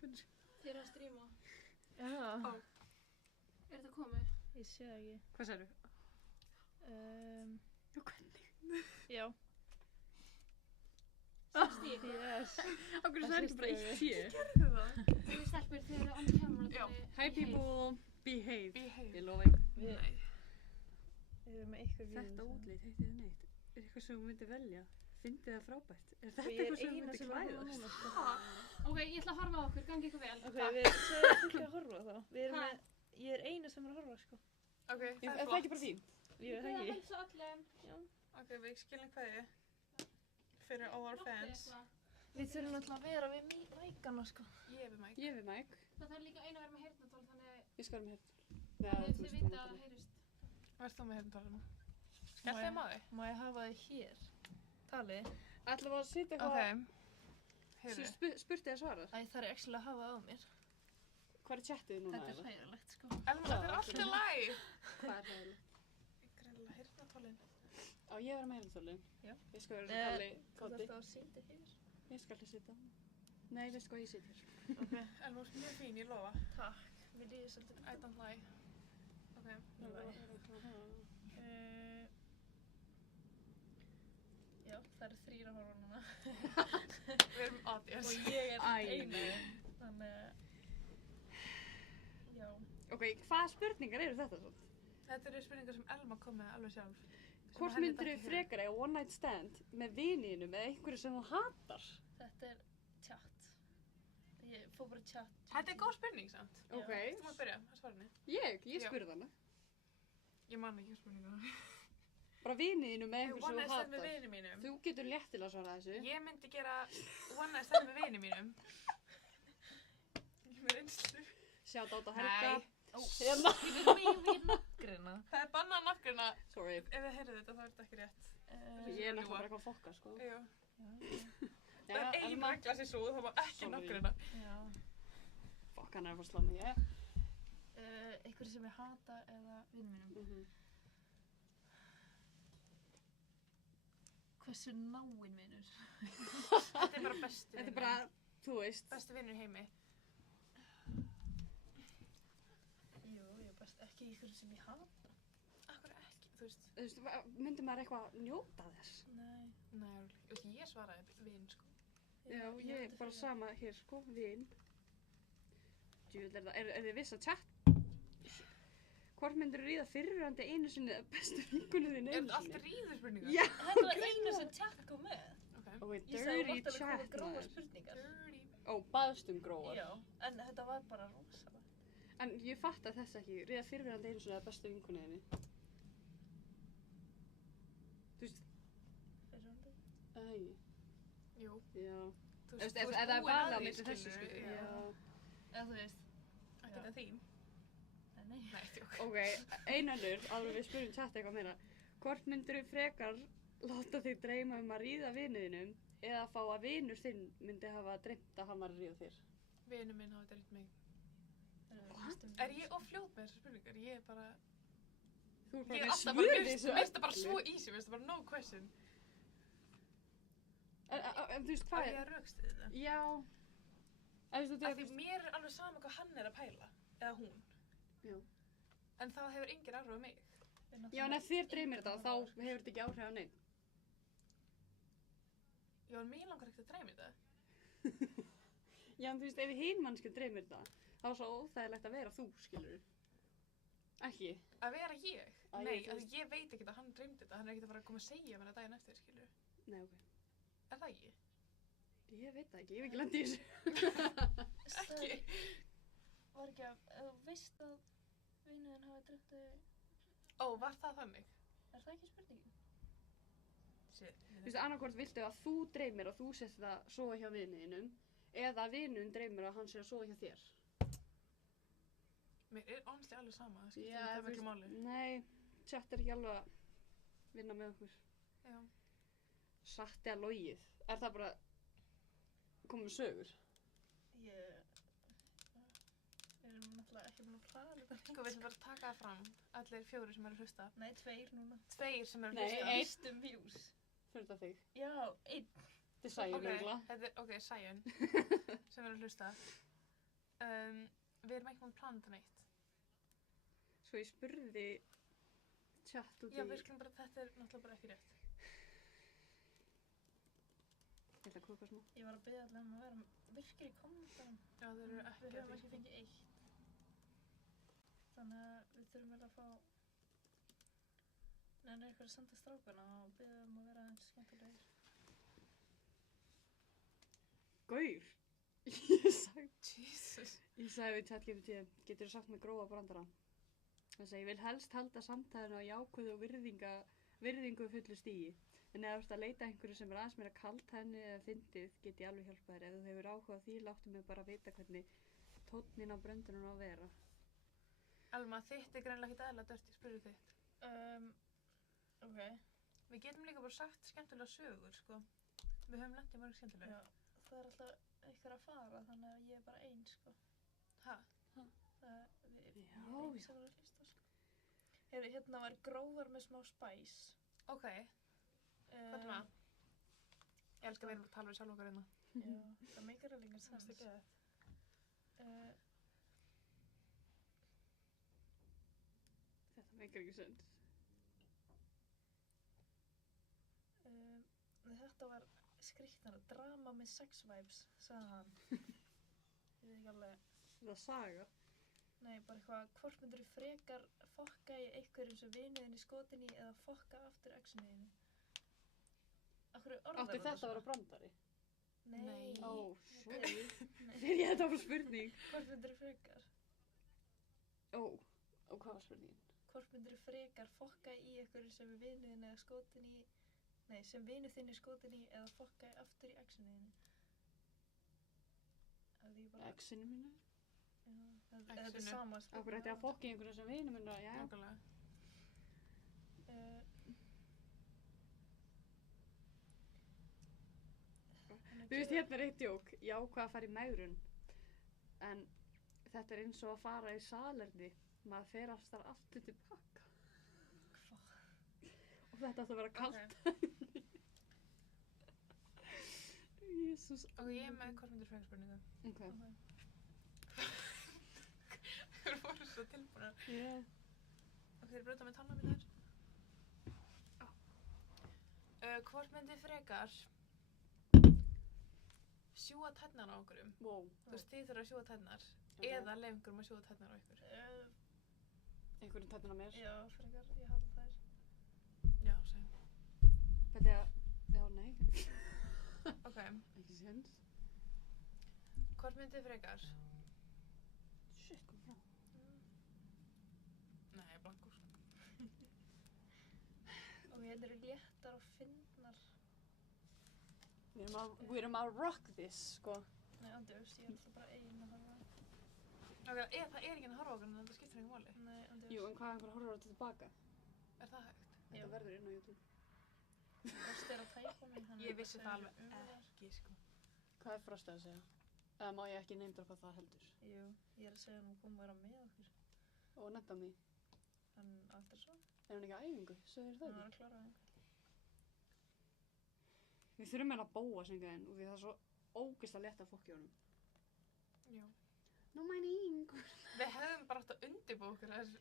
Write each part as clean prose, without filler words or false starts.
Hvernig? Þið að stríma. Já. Þetta komið? Ég sé það ekki. Hvað sagðirðu? Já, hvernig? Já. Stík. Yes. Akkur það ekki bara 1-10? Gerðu það? Þið stelpur þegar þið on camera. Já. Hi people, behave. Behave. Ég lofa ykkur. Nei. Við erum með eitthvað Þetta útlit, heitir þið neitt. Er eitthvað sem þú myndir velja? Fyndið það frábært? Er þetta Ég er eitthvað sem þú eina myndir sem er að horfa klæðast? núna, sko. Ok, ég ætla að horfa á okkur, gangi ykkur vel. Ok, við segum fólki að horfa þá. Við erum með, ég er eina sem er að horfa, sko. Ok, það Er er það flott. ekki bara fínt? Ég veit Þið að ekki. helsa öllum. Já. Ok, við skilum hverju. Fyrir all our fans. Við þurfum alltaf að vera við mækana, sko. Ég er við Mike. Ég er við Mike. Það þarf líka einu að vera með heyrnartól, þannig Ég skal vera með hértur. að þið vita að heyrist. Verð þú með heyrnartólinu? Skelltu þeim á þig? Má ég hafa þig hér? Talið? Ætlum við að sitja Ok. eitthvað Heyrðu. sem spurti að svara? Æ, það er actually að hafa það á mér. Hvað er chattið núna? Þetta er eða? hræðilegt, sko. Elma, þetta er allt í lagi. Hvað er það? Greinlega heyrnartólin. Á ég að vera með hérnartólinn? Já. Ég skal vera svo kalli Þú kátti. þarft að sitja hér. Ég skal ekki sitja. Nei, veistu hvað ég sit hér? Ok. Elma, þú ert mjög fín, ég lofa. Takk. Mér líður svolítið. I don't lie. Ok. Já, það eru 3 að horfa núna. Við erum audience. Og ég er Æ. einu. Þannig að, já. Ok, hvaða spurningar eru þetta svona? Þetta eru spurningar sem Elma kom með alveg sjálf. Hvort myndir þú frekar eiga one night stand með viniðinum eða einhverju sem þú hatar? Þetta er chat. Ég fór bara chat. Þetta er góð spurning samt. Já. Ok. Þú maður byrja að svara henni. Ég Já. spurði hana. Ég man ekki spurninguna. Bara viniðinum með einhverju One sem night þú stand með hatar. vinið mínum. Þú getur léttilega svarað þessu. Ég myndi gera one night stand með vinið mínum. Ég er með reynslu. Sjátt átt á Helga. Nei. Hérna. Ég vil mjög nafngrina. Það er bannað nafngrina. Sorry. Ef þið heyrðu þetta þá er þetta ekki rétt. Ég er náttúrulega bara eitthvað að fokka, sko. Jú. Já, Það er ein Elma. regla sem svo, það má ekki Sorry. nafngrina. Já. Fokk, hann er að fara að slá mig, ég. Einhverju sem ég hata eða vinnum mínum. Hversu náinn vinnur? Þetta er bara besti Þetta er vinur. bara, þú veist. Besti vinur í heimi. Jú, ég er best ekki einhverju sem ég hata. Akkur ekki, þú veist. Þú veist, myndi maður eitthvað njóta þess? Nei. Nei, þú veist, ég svaraði vin, sko. Já, ég er bara sama hér, sko, vin. Djúvill er það, er þið viss að chat? Hvort myndir þú ríða fyrrandi einu sinni eða bestu vinkunni þín Er einu þetta allt sinni? ríður spurningar? Já, Þetta var einu sem chat kom með. Ok. ok, Ég sagði dirty alltaf að koma chat, grófa maður. spurningar. Dirty. Ó, baðstum gróar. Já, en þetta var bara rosalega. En ég fatt að þess ekki, ríða fyrrandi einu sinni eða bestu vinkunni þinni. Þú veist, Fyrrandi. æ, Jú. já. Þú Þú veist, þú ef ert það er búin valið að á því, milli þessu, skilurðu, sko. já. Já. Eða þú veist. Ekki þetta þín. Nei. Nei, tjók. Ok, einanur, áður en við spyrjum chat eitthvað meira. Hvort myndir þú frekar láta þig dreyma um að ríða viniðinum eða fá að vinur þinn myndi hafa dreymt að hann var að ríða þér? Vinur minn hafa dælt mig. What? Er ég of fljót með þessar spurningar? Ég er bara... Þú er Ég bara er með alltaf bara, svör mér við finnst þessu þetta bara öllu. svo easy, mér finnst þetta bara no question. En þú veist Hvað hvað er ég að raukst þetta? Já. En þú Af veist, því mér er alveg sama hvað hann er að pæla. Eða hún. Já. En það hefur engin áhrif á mig. Já, en ef þér dreymir þetta, þá hefur þetta ekki áhrif á neitt. Já, en mér langar ekkert að dreyma þetta. Já, en þú veist, ef hinn mannskjöld dreymir þetta, þá er svo óþægilegt að vera þú, skilur. Ekki? Að vera ég? Æ, Nei, þú að veist- ég veit ekkert að hann dreymdi þetta. Hann er ekkert að fara að koma að segja mér það daginn eftir, skilur. Nei, ok. Er það ekki? Ég veit það ekki, ég hef ekki landið í þessu. Ekki. Var ekki að, ef þú veist að vinuðin hafi dreymt þig, Ó, var það þannig? er það ekki spurningin? Shit. Þú veist, annarkvort viltu að þú dreymir að þú sést það sofa hjá viniðinum eða að vinuðin dreymir að hann sé að sofa hjá þér. Mér er honestly alveg sama, það skiptir Já, það þú ekki máli. Nei, chat er ekki alveg að vinna með okkur. Já. Satt eða logið. Er það bara komið sögur? Ég... Við erum náttúrulega ekki búin að plana þetta. Sko, við ætlum bara að taka það fram. Allir 4 sem eru að hlusta. Nei, 2 núna. 2 sem eru að Nei, hlusta. ein. Eistum views. Fyrir það þig. Já, 1. Þetta er sæjum Ok, eiginlega. þetta er, ok, Sæjun sem eru að hlusta. Við erum ekki búin að plana þetta neitt. Svo ég spurði chat út Já, í... við skulum bara, þetta er náttúrulega bara ekki rétt. Ég ætla að kóka smá. Ég var að biðja allir að vera virkir í kommentunum. Já, þeir eru ekki Við höfum að ekki fengið 1. Þannig að við þurfum vel að fá... Nennir ykkur að senda strákana og biðja að vera aðeins skemmtilegir. Gaur! Jesus. Ég sagði við ChatGPT, geturðu sagt mér grófa brandara? Það segi, ég vil helst halda samtæðinu á jákvæðu og virðingu fullu stígi. En ef þú ert að leita einhverju sem aðeins meira kaltæðni eða fyndið, get ég alveg hjálpað þér. Ef þú hefur áhuga á því, láttu mig bara vita hvernig tónninn á bröndunum á að vera. Alma, þitt er greinilega ekkert eðlilega dört, ég spurði þitt. Ok. Við getum líka bara sagt skemmtilega sögur, sko. Við höfum lent í mörg skemmtilega. Já, það er alltaf ykkur að fara, þannig að ég er bara ein, sko. Ha? Ég Já, er eins að vera að hlusta, sko. Hérna var grófar með smá spæs. Ok, hvað er maður? Ég elskar að vera að tala við sjálf okkar hérna. Já, það meikar alveg Það er sens. ekki það. Þetta meikar ekki sens. Þetta var skrýtnara, drama með sex vibes, sagði hann. Ég veit ekki alveg, Það er saga. nei, bara eitthvað, hvort myndur þú frekar fokka í einhverjum sem vinuðin í skotin í eða fokka aftur exunuðinu? Akkur orðar Átti þetta að vera brandari? Nei. Nei. Ó, sorry. Nei. Þegar ég þetta var spurning. Hvort myndur þú frekar? Ó, og hvað var spurningin? Hvort myndur þú frekar fokka í einhverjum sem vinuðin eða skotin í, nei, sem vinuð þinn er skotin í eða fokka aftur í exunuðinu? Það er bara... Exinu mínu? Já, þetta er Exinu. sama Akkur ætti að fokka í einhverju sem vinur minna, já. Nákvæmlega. Þú veist, hérna er eitt djók. Já, hvað að fara í megrun. En þetta er eins og að fara í salerni. Maður fer alltaf aftur til baka. Og þetta átti að vera kalt. Jésús. Ok, ég er með hvort myndir frekar spurningu. Ok. Þeir voru svo tilbúnar. Yeah. Ok, þeir brjóta með tannar mínar. Hvort myndir frekar sjúga tærnar á okkurum? Wow. Þú veist, þið þurfa að sjúga tærnar. Ok. Eða leyfa einhverjum að sjúga tærnar á ykkur. Einhverjum tættin á mér. Já, frekar, ég hafa þær. Já, sem. Þetta er, já, nei. Ok, Ekki sens. hvort myndir frekar? Shit, kom frá. Nei, blankur. Og hérna eru léttar og fyndnar. Við erum að rock this, sko. Nei, andjós, ég er alltaf bara ein að horfa. Ok, það er enginn að horfa okkur en þetta skiptir ekki máli. Nei, andjós. Jú, en hvað einhver horfður á þetta tilbaka? Er það hægt? Þetta verður inn á YouTube. Frost er að tæpa mig, þannig Ég vissi það alveg umræðar. ekki, sko. Hvað er Frost að segja? Eða má ég ekki neymdropa það heldur? Jú, ég er að segja nú koma að vera með okkur. Og nefna mig. Hann aldrei svo. Er hann ekki á æfingu? Sögur það Hann var ekki? að klára einhver. Við þurfum meira að bóa syngaðinn og því það er svo ógeðslega létt að fokki honum. Já. Nú mæni yngur. Við hefðum bara átt að undirbúa okkur þess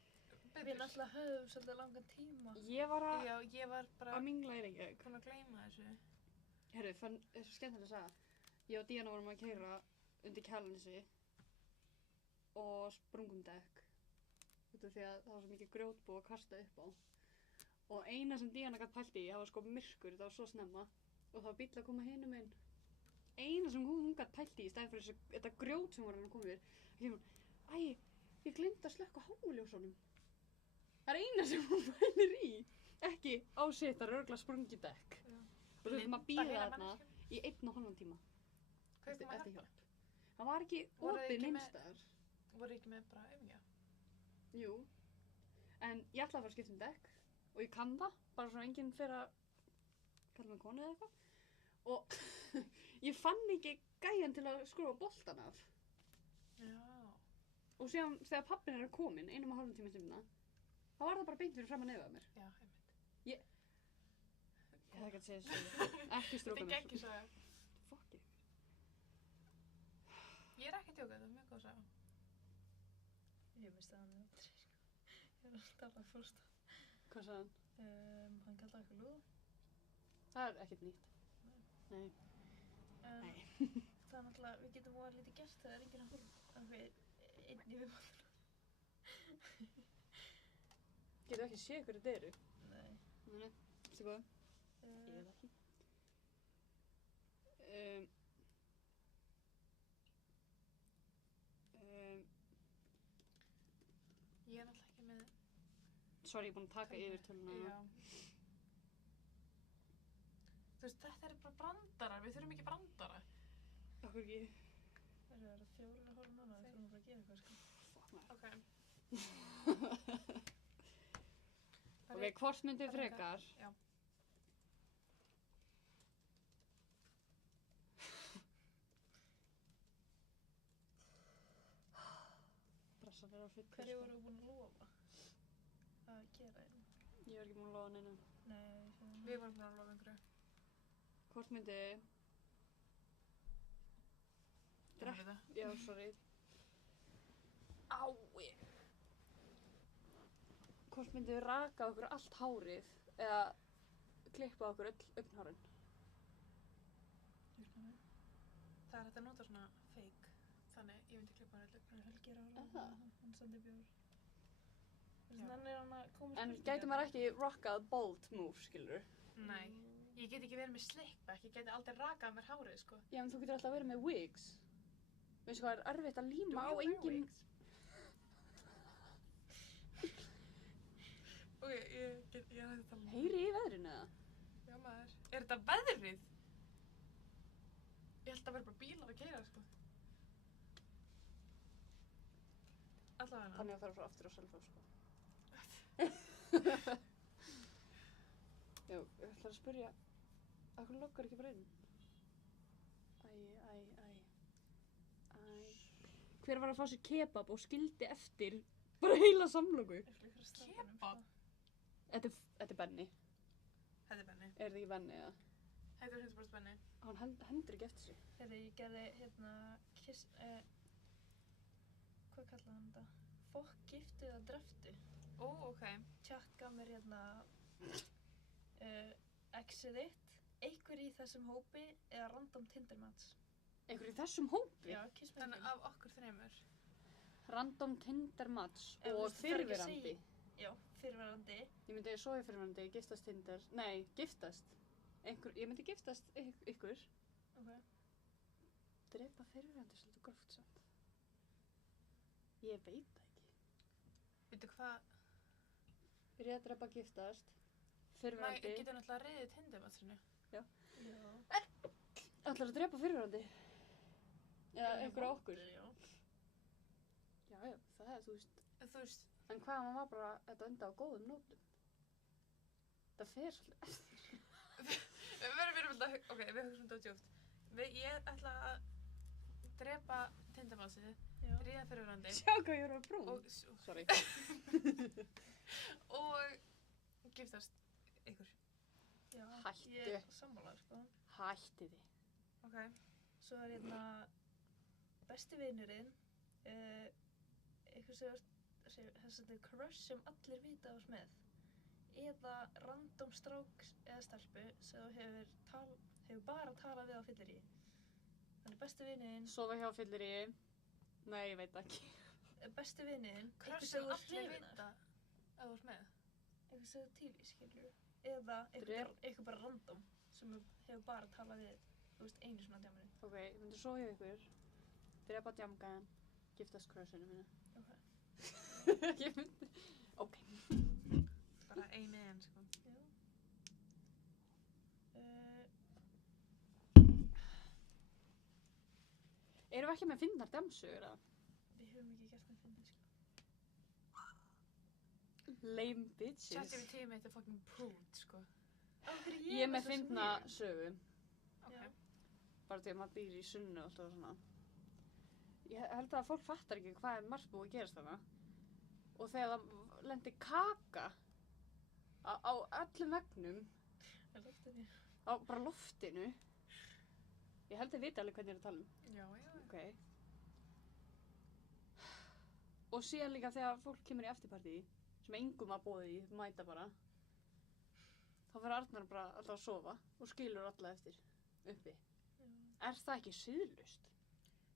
Við betur. náttúrulega höfum svolítið langan tíma. Ég var Já, ég var bara að mingla í Reykjavík. búin að gleyma þessu. Herru, það er svo skemmtilega að segja. Ég og Díana vorum að keyra undir Kjalarnesi og sprungum dekk. Út af því að það var svo mikið grjót búið að kasta upp á. Og eina sem Díana gætt pælt í, það var sko myrkur, það var svo snemma. Og það var bíll að koma hinum inn. Eina sem hún gætt pælt í stæði fyrir þetta grjót sem var hann að koma yfir. Það kemur hún, æ, ég glemdi að slökka háljósunum. Það er eina sem hún pælir í. Ekki á sitt að rögla sprungið dekk. Já. Og þú þurfum að Blinda bíða heila þarna manneskju. í 1,5 tíma. Hvað kom að Eftir hjálpa? hjálp. Það var ekki Voruð þið opið ekki með- neinstaðar. Voru ekki með bara umgjá? Jú. En ég ætlaði að fara að skipta um dekk. Og ég kann það. Bara svo enginn fyrir að kalla mig konu eða eitthvað. Og ég fann ekki gæjan til að skrúfa boltan af. Já. Og síðan þegar pappin er komin, 1,5 tíma sinna, þá var það bara beint fyrir fram að nefða mér. Já, einmitt. Ég hefði ekki að segja þessu. Ekki stróka Þetta mér. er ekki svo. Fuck it. Ég er ekkert djóka, þetta var mjög góð saga. Ég misti það með aldrei, sko. Ég er alltaf að fórsta. Hvað sagði hann? Hann kallaði eitthvað lúða. Það er ekkert nýtt. Nei. En Nei. það er náttúrulega, við getum voða lítið gert þegar það er enginn að horfa. Þannig við einn í viðmáluna. Getur ekki séð hverju þetta eru? Nei. Nei. Veistu hvað? Ég Uh, veit ekki. Ég er náttúrulega ekki með... Sorry, ég er búin að taka yfir töluna. Já. Þú veist, þetta er bara brandarar, við þurfum ekki brandara. Okkur ekki. það eru 4,5 mánuðir, við þurfum bara að gera eitthvað, sko. Fuck maður. Ok. Ok, hvort myndið frekar? Já. Pressan er á fullu. Hverju voru búin að lofa að gera einu? Ég var ekki búin að lofa neina. Nei, Við vorum búin að lofa einhverju. Hvort myndið... Ég veit það. Já, sorry. Ái! Hvort myndið raka okkur allt hárið eða klippa okkur öll augnhárin? Það er hægt að nota svona fake, þannig ég myndi klippa hann öllu. það er Helgi Rára, Aha. hann sendi bjór. Já. Þannig er hann að koma En gæti maður ekki rockað bold move, skilur? Nei, ég get ekki verið með slickback, ég geti aldrei rakað mér hárið, sko. Já, en þú getur alltaf verið með wigs. Veistu hvað er erfitt að líma á engin... Ok, ég hætti að tala. Heyri í veðrinu eða? Já maður. Er þetta veðrið? Ég held að vera bara bílar að keyra, sko. Allavega. Þannig að það er að fara aftur á Selfoss, sko. Já, ég ætla að spyrja, af hverju loggar ekki bara inn? Æ. Hver var að fá sér kebab og skildi eftir bara heila samloku? Kebab? Þetta er Benni. Þetta er Benni. Er þetta ekki Benni, eða? Þetta er 100% Benni. Hann hendur ekki eftir sig. Þegar ég gerði hérna hvað kallaði hann þetta? Fokk giftu eða dreftu. Ó, ok. Chat gaf mér hérna exið þitt, einhver í þessum hópi eða random Tinder match. Einhver í þessum hópi? Já, kiss me Þannig again. af okkur þreymur. Random Tinder match En og veistu, það er ekki að fyrrverandi. Já, fyrirverandi. Ég myndi svo í fyrrverandi, giftast Tinder. Nei, giftast. Ég myndi giftast ykkur. Ok. Drepa fyrrverandi er svolítið gróft samt. Ég veit það ekki. Veitu hvað? Byrja að drepa giftast. Maður Fyrrverandi. getur náttúrulega riðið tindimatsinu. Já. Ætlar að drepa fyrrverandi? Eða einhver á okkur? Já. Já, það er, þú veist. Þú veist, En hvað ef hann var bara þetta enda á góðum nótum? Það fer svolítið eftir. við verðum alltaf, ok, við hugsaum þetta djúpt. Ég ætla að drepa tindimatsinu, Já. riða fyrirverandi Sjá hvað ég er að brún. og, Sorry. og giftast ykkur. Já. Hættu. Ég er sammála, sko. Hætti því. Ok. Svo er hérna besti vinurinn, eitthvað sem er crush sem allir vita á með, eða random strák eða stelpu sem þú hefur bara talað við á fylliríi. Þannig besti vinurinn, Sofa hjá fylliríi. Nei, ég veit ekki. besti vinurinn, Kross sem sem þú ert allir hrifin vita af, að þú ert með. eitthvað sem þú til í, skilur, eða eitthvað bara random sem þú hefur bara talað við, þú veist, einu svona djáminu. Ok, ég myndi sofa hjá ykkur. Drepa djamgaðan. Giftast crushinu mínu. Ok. Ég myndi... Ok. Bara amen, sko. Já. Erum við ekki með fyndnar djamsugur, eða? Við höfum ekki gert það fyndið, sko. Lame bitches. ChatGPT mitt er fucking prude, sko. Ég er með fyndna sögu. Ok. Já. Bara því að maður býr í sunnu og alltaf svona. Ég held að fólk fattar ekki hvað er margt búið að gerast þarna. Og þegar það lendi kaka á öllum vegnum, Það lófti því. á bara loftinu. Ég held að vita alveg hvernig ég er að tala um. Já. Ok. Og síðan líka þegar fólk kemur í eftirpartí, sem engum að boða í, mæta bara, þá fyrir Arnar bara alltaf að sofa og skilur alla eftir uppi. Er það ekki siðlaust?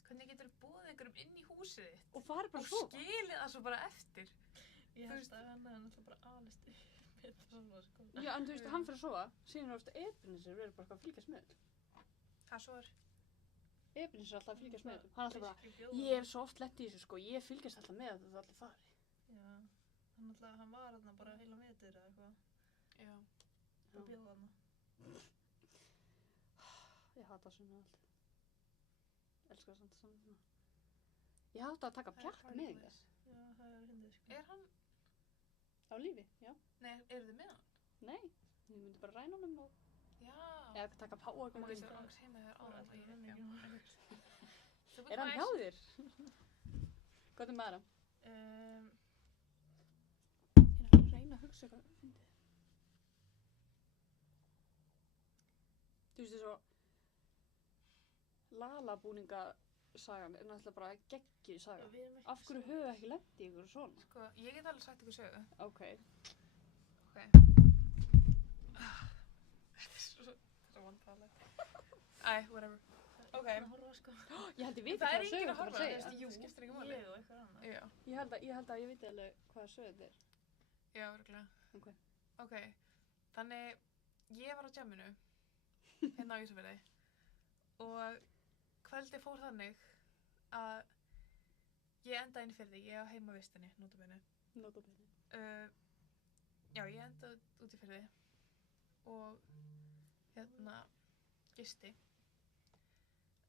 Hvernig getur þú búið einhverjum inn í húsið þitt? Og farið bara Og að sofa? skilið það svo bara eftir? Ég Þú held veist- að hann hefði náttúrulega bara alist upp með svona sko. Já, en þú veist, hann fyrir að sofa, síðan er ofta Ebenezer verður bara eitthvað að fylgjast með öll. Það svo er. Ebenezer er alltaf að fylgjast með öll. Hann er alltaf bara, Basically bjóða ég hef svo oft lent í þessu sko, ég fylgjast alltaf með að það allir fari. Já, hann var þarna bara heila vetur eða eitthvað. Já. Og bjóða þarna. Ég hata svona allt. Elskar samt svona. Ég hata að taka Það er pjakk með hræðilegt. þess. Já, það er hindi sko. Er hann, Á lífi, já. nei, eru þið með hann? Nei, ég myndi bara ræna honum og Já. eða taka páa Og maður eitthvað. getur ángst heima þér Það er áðan. alltaf Já. renningi. Er hann hjá þér? Hvað er með það? Ég er að reyna að hugsa eitthvað fyndið. Þú veist þess að Lala-búningasagan er náttúrulega bara geggjuð saga. Við erum ekki Af hverju höfum við ekki lent í ykkur svona? Sko, ég get alveg sagt ykkur sögu. Ok. Ok. Þetta er svo vandræðalegt. Æ, whatever. Ok. að horfa sko. Ég held ég viti Það er hvað enginn sögur að þú horfa, að segja. þú veist, jú, skiptir ekki máli. Ég og eitthvað annað. Já. Ég held að ég viti alveg hvað sögur þetta er. Já, örugglega. Ok. Ok. Þannig, ég var á jamminu, hérna á Ísafirði, og kvöldi fór þannig að ég endaði inn í Firði, ég á heimavistinni, notabene. Nótabene. Já, ég endaði út í Firði og hérna gisti.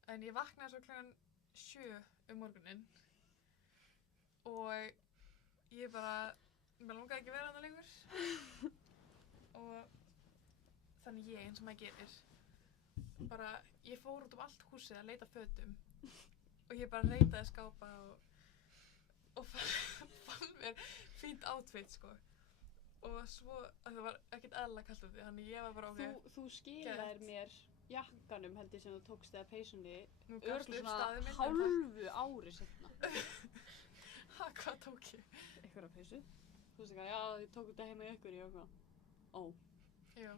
En ég vaknaði svo klukkan 7 morguninn og ég bara, mér langaði ekki að vera þarna lengur. Og þannig ég, eins og maður gerir, bara, ég fór út allt húsið að leita fötum og ég bara reytaði skápa og fann mér fínt outfit, sko. Og svo, það var ekkert eðlilega kalt úti, þannig ég var bara Þú skilaðir mér jakkanum held ég sem þú tókst eða peysunni Nú gafstu örugglega upp svona staðið minn, hálfu ári seinna. Ha, hvað tók ég? Einhverja peysu. Þú veist eitthvað, já, ég tók þetta heima í ykkur, ég var eitthvað. Ó. Já.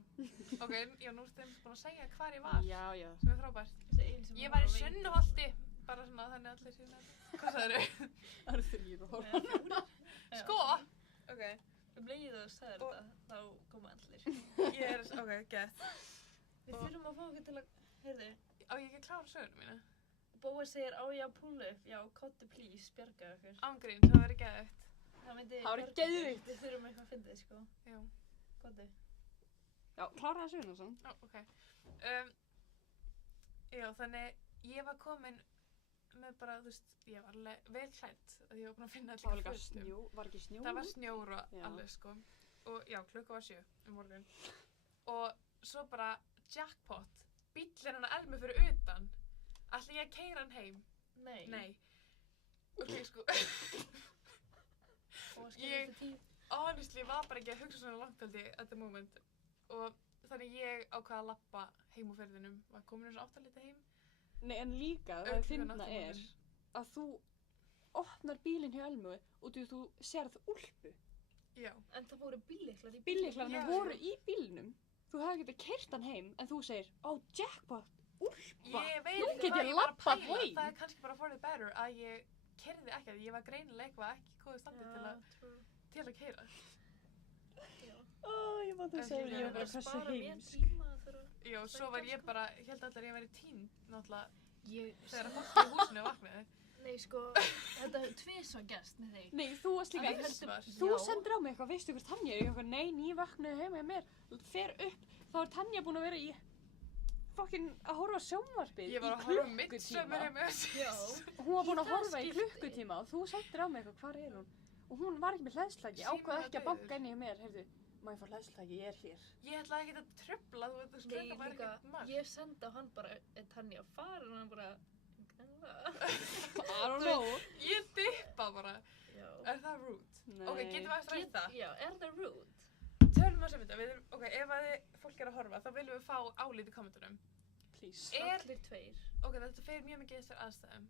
Ok, já, nú ertu búin að segja hvar ég var, Já, já. sem er frábært. Ég var í Sunnuholti, bara svona þannig allir síðan. Hvað sagðirðu? Það eru 3 og hálfa. Sko! Ok, Leið og sagðir Og- þetta, þá koma allir. ég er, ok, gett. Við Og- þurfum að fá okkur til að, heyrðu, Á ég ekki að klára söguna mína? Bói segir á ég að púla upp, já, kottu please, bjarga okkur. Ángrín, það verður geðvægt. Það myndi Það væri bjarga okkur. geðveikt. Við þurfum eitthvað að fyndið, sko. Já. Kottu. Já, kláraði söguna svo. Ó, ok. Já, þannig ég var komin með bara, þú veist, ég var alveg vel klædd að ég var búin að finna Það var allir líka fötum. snjó, var ekki snjó? Það var snjór og Já. alveg, sko. Og já, klukka var 7 morgun. Og svo bara jackpot, bíllinn hennar Elmu fyrir utan. Ætli ég að keyra hann heim? Nei. Nei. Ok, sko, Og Ég- skilur þetta tíð. honestly, ég var bara ekki að hugsa svona langt held ég at the moment. Og þannig ég ákvað að lappa heim úr ferðinum, var komin eins og 8 liti heim. Nei, en líka, það Klukkan finna 8 er morgun. að þú opnar bílinn hjá Elmu og þú sérð úlpu. Já. En það voru bíllyklar í Bíllyklarnir Já, voru já. í bílnum. Þú hefði getað keyrt hann heim en þú segir, ó, jackpot, úlpa. Ég veit Nú ekki get hvað ég ég var að labbað pæla. heim. Það er kannski bara for the better að ég keyrði ekki að ég var greinilega eitthvað ekki í góðu standi true. til að keyra. Já. Ó, ég var þú Ekki segir, ég vera var bara að hversu spara mér heimsk. tíma þegar Já, svo var ég bara, ég held allir að ég væri týnd náttúrulega ég þegar fólki í húsinu vaknaði. Nei, sko, þetta hefur tvisvar gerst með þig. Nei, þú varst líka, Að ég Tvisvar? þú Já. sendir á mig eitthvað, veistu hver Tanja er? Ég eitthvað, nei, nývaknaði heima hjá mér. Fer upp, þá er Tanja búin að vera í fokkin að horfa á sjónvarpið Ég var að í horfa klukkutíma. midsommar heim með Já. Hún var búin Í að það horfa í skipti. klukkutíma og þú sendir á mig eitthvað, hvar er hún? Og hún var ekki með hleðslæki, Síminn ákvað var ekki að dauður. banka inn í mér, heyrðu, má ég fá hleðslæki, ég er hér. Ég ætlaði ekki að tröfla, þú veist, Nei, klukkan var líka, ekki margt. ég sendi á hann bara, er Tanja farin? Og hann bara, greinlega. I don't know. Ég dippa bara. Já. Er það rude? Nei. Ok, getum við að ræða það? Já, er það rude? Tölum að sem þetta, ok, ef að fólk er að horfa, þá viljum við fá álít í kommentunum. Please. Er- Allir tveir. Ok, þetta fer mjög mikið í þessar aðstæðum.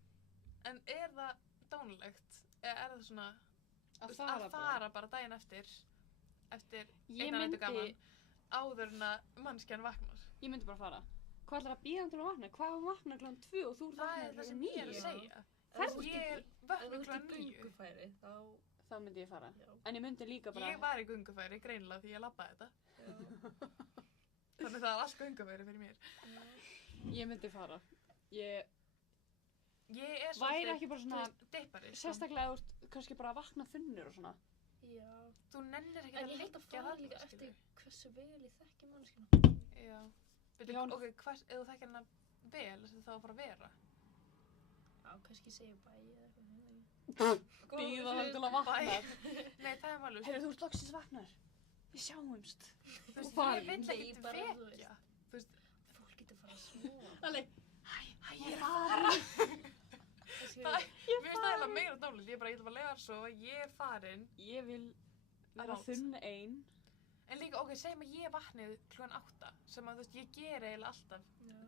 En er það dónalegt? Eða er það svona, Að þú veist, fara bara daginn eftir Ég eina nættu myndi- gaman, áður en að mannskjan vaknar? Ég myndi bara fara. Hvað ætlar að bíða til að vakna? Hvað ef hún vaknar klukkan 2 og þú ert Það vaknaður er það klukkan sem ég er 9? að segja. Ef Ég er þú vöknu ert í klukkan 9. göngufæri, þá, Þá myndi ég fara. já. En ég myndi líka bara... Ég var í göngufæri, greinilega, því ég labbaði þetta. Þannig það er allt göngufæri fyrir mér. Ég myndi fara. Ég Ég er væri ekki bara þú svona... veist, dippari, sko. Sérstaklega þú ert kannski bara að vakna þunnur og svona. Já. Þú nennir ekki En að ég held að liggja fara þarna, líka skilurðu. eftir hversu vel ég þekki manneskina. Já. Veitu, Já, ok, ef þú þekkir hana vel, þess að það að fara að vera. Já, kannski segja bæ eða eitthvað, ég veit ekki. Bíða þar til að vakna. Nei, það er málur. Heyrðu, þú ert loksins vaknar. Við sjáumst. Þú veist, farin. ég vil Nei, ekkert bara, þú vekja. veist. Þú veist, Fólk getur fara að smóa. Alli, hæ, ég er farin. Mér finnst það eiginlega meira dálítið, ég ætla bara að lega þar svo, ég er farin. Ég vil vera Rátt. þunn ein. En líka, ok, segjum að ég vaknið klukkan 8, sem að, þú veist, ég geri eiginlega alltaf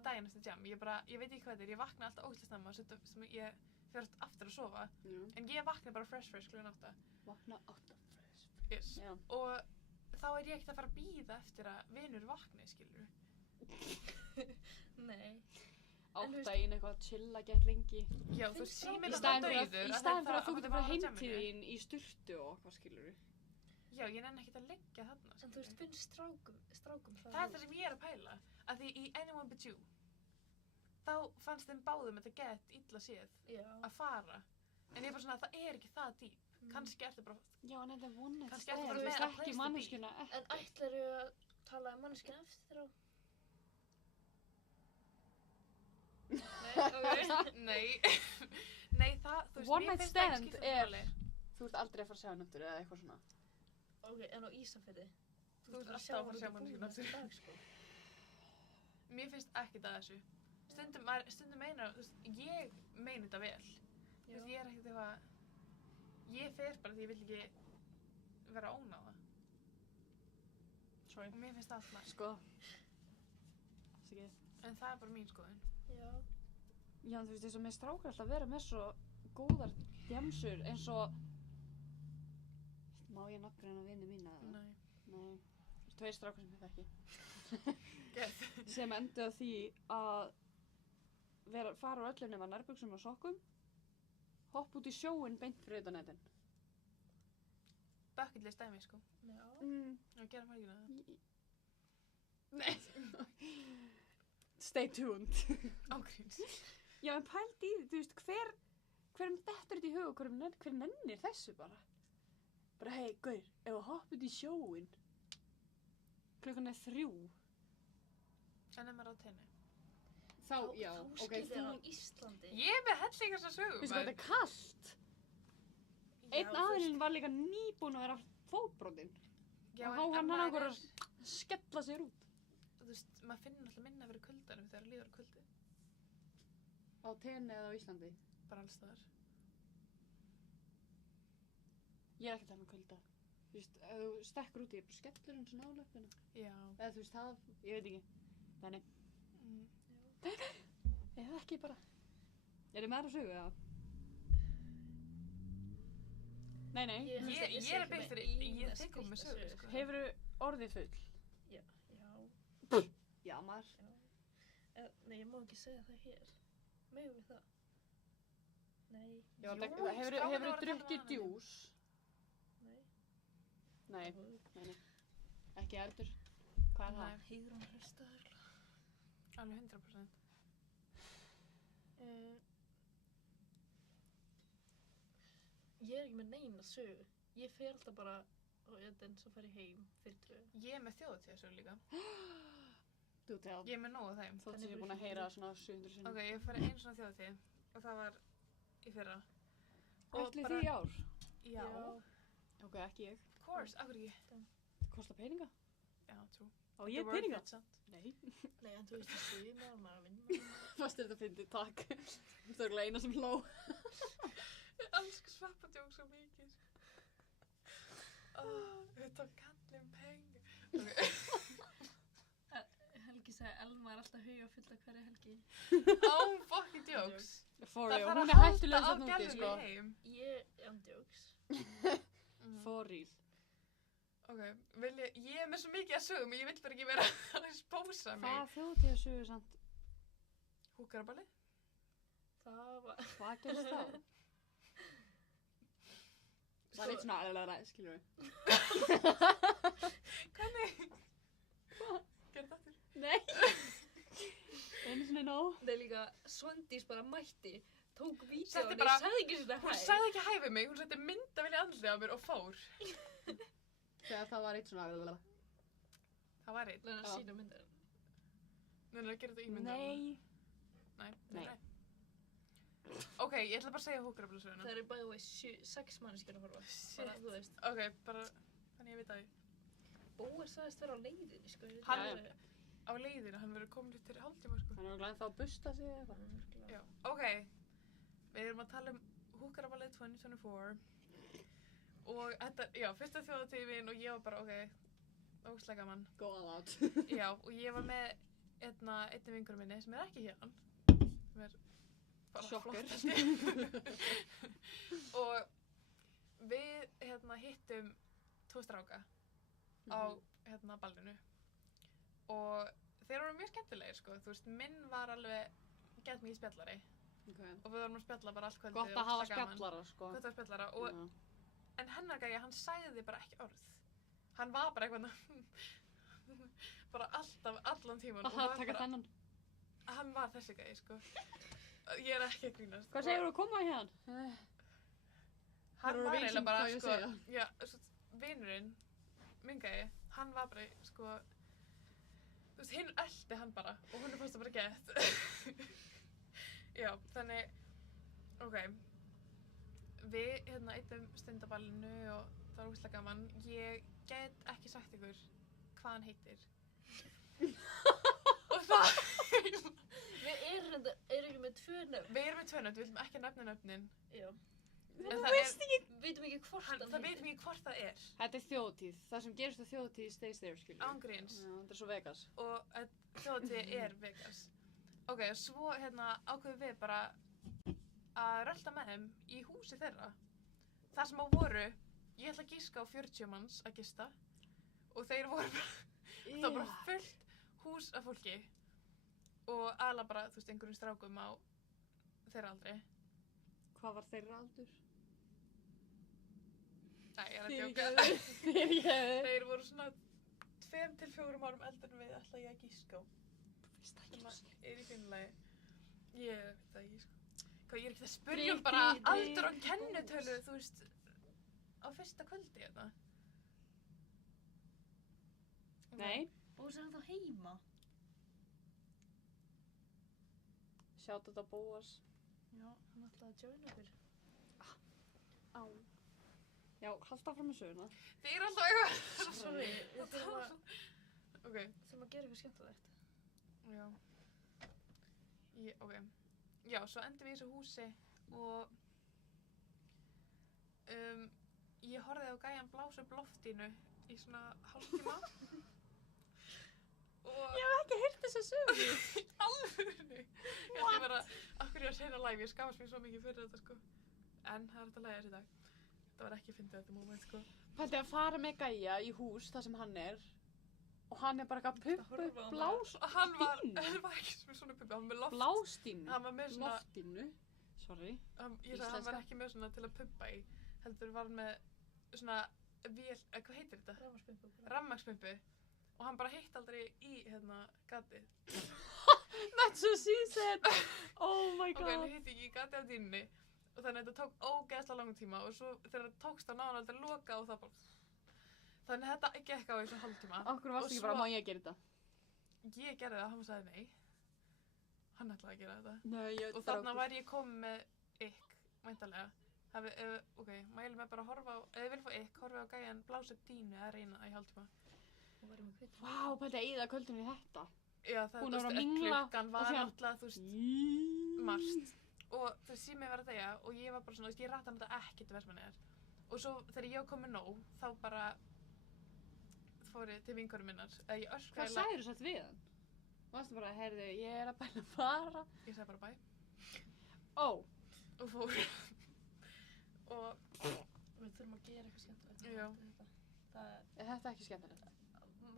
daginn eftir jam. Ég veit ekki hvað þetta er, ég vakna alltaf ógeðslega snemma, sem ég fer aftur að sofa. En ég vakna bara fresh klukkan 8. Vakna 8 fresh. Yes. Já. Og þá er ég ekkert að fara að bíða eftir að vinur vakni, skilur. Nei. 8 í eitthvað að chilla gett lengi. Já, þú veist, síminn Í er staðinn alltaf fyrir dauður. að þú getur bara heim til jamminu. þín í sturtu og hvað skilur við. Já, ég nenni ekkert að liggja þarna, En þú veist, finnst strákum Það er það sem ég er að pæla, að því í Anyone But You, þá fannst þeim báðum þetta gett illa séð Já. að fara. En ég er bara svona, það er ekki það dýp. Kannski ertu bara, Já, en þetta er one night Kannski ertu stand. bara Þú með veist a place ekki to be. manneskjuna En ætlarðu að tala um manneskina eftir á? nei, nei það, þú veist, One mér night finnst það ekki stand skipta er- máli. Þú ert aldrei að fara að sjá hann eftir eða eitthvað svona. Ok, en á Ísafirði? Þú ert ert alltaf að fara að sjá hann manneskjuna næsta aftur. dag, sko. Mér finnst ekkert að þessu. Stundum meina, þú veist, ég meina þetta vel. Þú veist, ég er ekkert eitthvað, ég fer bara því ég vill ekki vera ónáða. Sorry. Og mér finnst það alltaf. Sko. Sikið. En það er bara mín skoðun. Já. Já, en þú veist, eins og með strákar alltaf vera með svo góðar djamsur eins og... Má ég nafngreina vini mína eða? Nei. Nei. Tveir strákar sem ég þekki. Gett. Sem endur á því að fara á öllum nema nærbuxum og sokkum, hoppa út í sjóinn beint fyrir utan netin. Bucket list dæmi, sko. Já. Og gera margina það. Nei. Stay tuned. Ágríns. Já, en pældi í því, þú veist, hverjum dettur þetta í hug og hver nennir þessu bara? Bara, hei, gaur, ef við hoppum út í sjóinn, klukkan er 3. En ef maður á tenni. Þá, já, Þá ok, skildi þú, hann á Íslandi. Ég er með hellingar sem sögum. veistu hvað þetta er kallt? Einn aðilinn var líka nýbúinn að vera fótbrotinn og þá hann okkur að skella sér út. Þú veist, maður finnur alltaf minna fyrir kuldanum þegar líður á kuldi. Á tenni eða á Íslandi? Bara alls staðar. Ég er ekki að tala um kulda. Þú veist, ef þú stekkur út í, bara skellur hann svona á löppina. Já. Eða þú veist, það, ég veit ekki. Þannig, eða ekki bara. Er þið meira að sögu, eða? Nei, nei. Ég er að byrja fyrir, ég þykkum með sögu, sko. Hefurðu orðið full? Já. Já, maður. Nei, ég má ekki segja það hér. Megum við það? Nei. Já, Jú, hefurðu strákarnir voru að tala drukkið um hana. djús? Nei. Nei. Ekki heldur. Hvað er það? Heiður hún hlustaður. Alveg 100%. Ég er ekki með neina sögu. Ég fer alltaf bara á öðin, svo fer ég heim fyrir 2. Ég er með þjóðatíðasögu líka. Þú tell. Ég er með nóg af þeim. Þótt sem ég er búin að heyra það svona 700 sinnum. Ok, ég farið einu svona þjóðatíð og það var í fyrra. Ætlið þið í ár? Já. Ok, ekki ég. Of course, af hverju ekki? Kosta peninga? Já, true. Á ég peninga? Nei. Nei, en þú veist að svima og maður að vinna. Fast er þetta fyndið, takk. Þú er eina sem hló. Ég elskar sveppadjók svo mikið. Þetta kallum pengi. Helgi sagði Elma er alltaf huga full af hverju helgi. Oh, fucking jokes. For Það real, þarf hún að er halda hættuleg á þarna úti, gælunni sko. heim. Ég andjóks. For real. Ok, ég er með svo mikið að sögum, ég vill bara ekki vera að spósa mig. Hvað þjóðtíða sögur samt? Húkaraballi? Það var... Hvað gerst þá? Það er eitt svona aðlega skilur við. Hvernig? Gerðu þetta? Nei. Einu sinni nóg. Það er líka, Svandís bara mætti, tók vídeo Setti og bara- ég sagði ekki svona Hún hæ. sagði ekki hæ við mig, hún setti myndavél í andlið á mér og fór. Þegar það var eitt svona aðlega. Það var einn. Þannig Já. að sína myndar. Núna að gera þetta ímyndavél. Nei. Nei. Ok, ég ætla bara að segja húkaraballisöguna. Það eru bæði við 6 manneskjur að horfa. Bara, þú veist. Ok, bara, þannig ég veit að Bóer sagðist vera á leiðinni, sko. Ég veit Hann- ekki alveg. á leiðinu, hann verður komin upp til hálftíma, sko. Hann er glæðið þá að busta sig eða eitthvað. Örugglega. Já, ok. Við erum að tala um húkaraballið 2024. Og þetta, já, fyrsta þjóðatíðin og ég var bara, ok, ógeðslega gaman. Go all out. Já, og ég var með einni vingurum minni sem er ekki hérna. Sem er bara Sjokker. flott. Og við hittum 2 stráka á ballinu. Og þeir voru mjög skemmtilegir, sko. Þú veist, minn var alveg gett mikið spjallari. Okay. Og við vorum að spjalla bara allt kvöldið. Gott og að hafa ógeðslega gaman. spjallara, sko. Gott að hafa spjallara. Og, Já. en hennar gæja, hann sagði bara ekki orð. Hann var bara eitthvað bara alltaf, allan tíman. Og það taka þennan. Hann var þessi gæi, sko. Ég er ekki að grínast. Hvað segir þú að koma hérna? Hann Það eru var vin sem eiginlega bara, hvað ég sko, segja. já, vinurinn, minn gæi, hann var bara, sko, þú veist, hinn elti hann bara og hún fannst það bara gett. Já, þannig, ok, við eittum stundaballinu og það var úrslega gaman. Ég get ekki sagt ykkur hvað hann heitir. Og það, Við erum ekki með 2 nöfn. við erum með 2 nöfn, við viljum ekki nefna nöfnin. Já. En það er, Við veitum ekki hvort það hann veitum ekki hvort það er, Þetta er þjóðtíð. Það sem gerist á þjóðtíð stays there, skilur. ángríns. Já, þetta er svo Vegas. Og þjóðatíð er Vegas. Ok, svo ákveðum við bara að rölda með þeim í húsi þeirra. Það sem á voru, ég ætla að giska á 40 manns að gista og þeir voru bara, það var bara fullt hús af fólki og aðla bara, þú veist, einhverjum strákum á þeirra aldri. Hvað var þeirra aldur? Nei, ég er að djóka. Fyrirgefðu. Þeir voru svona 2 til 4 árum eldur en við ætla ég að giska á. Sem að er í finnlegi. Ég veit það ekki, sko. Hvað, ég er ekki að spyrja um bara aldur og kennitölu, þú veist, á fyrsta kvöldi, þetta. Nei. Bóer er hann þá heima. Sjátt þetta Bóas. Já, hann ætlaði að joina okkur. Á. Já, halda áfram með söguna. Þið er alltaf eitthvað. Sorry, við þurfum að Ok, gera eitthvað skemmtilegt. já. Ok. Já, svo endum við í þessu húsi og ég horfði á gæjan blása upp loftinu í svona hálftíma. Og Ég hef ekki heyrt þessa sögu. í alvörunni. Ég ætti bara, akkur ég að segja live, ég skamast mér svo mikið fyrir þetta, sko. En það er þetta að læra þessi dag. Þetta var ekki fyndið þetta moment, sko. Pældi að fara með gæja í hús þar sem hann er og hann er bara eitthvað að pumpa upp horfa á blás... Og hann var Pínu? ekki með svona pumpi, hann var með loft. Blástínu. Hann var með svona, Loftínu. Sorry. ég sagði að hann var ekki með svona til að pumpa í. Heldur var hann með svona vél, hvað heitir þetta? Rafmagnspumpu. Rafmagnspumpu. Og hann bara hitt aldrei í, gatið. That's what she said. Oh my Ok, god. hann hitti ekki í gatið á dýnunni. Og þannig að þetta tók ógeðslega langum tíma og svo þegar það tókst á náðan aldrei loka og það bara... Þannig að þetta gekk á í svona hálftíma. Okkur varst Og ekki bara, svo- má ég gera þetta? Ég gerði það, hann sagði nei. Hann ætlaði að gera þetta. Nei, ég Og þarna var ég komin með ykk, væntanlega. Ok, mælum með bara að horfa á, ef þið vil fá ykk, horfa á gæjan blása upp dýnu að reyna það í hálftíma. Og varum við kvitt. Vá, pældi að eyða kvöldinu í þetta. Já, það, Hún þú var að veist, mingla klukkan og var síðan- náttúrulega, þú veist, margt. Og þú veist, símið var að deyja og ég var bara svona, þú veist, ég rætti hann þetta ekki til Vestmannaeyjar. Og svo þegar ég kom með nóg, þá bara fór ég til vinkonum minnar. Eða ég öskraði Hvað sagðirðu satt við hann? Varstu bara, heyrðu, ég er að bæla að fara. Ég sagði bara bæ. Ó, og fór. Og Við þurfum að gera eitthvað skemmtilegt. Já. eftir þetta. Það er þetta ekki skemmtilegt?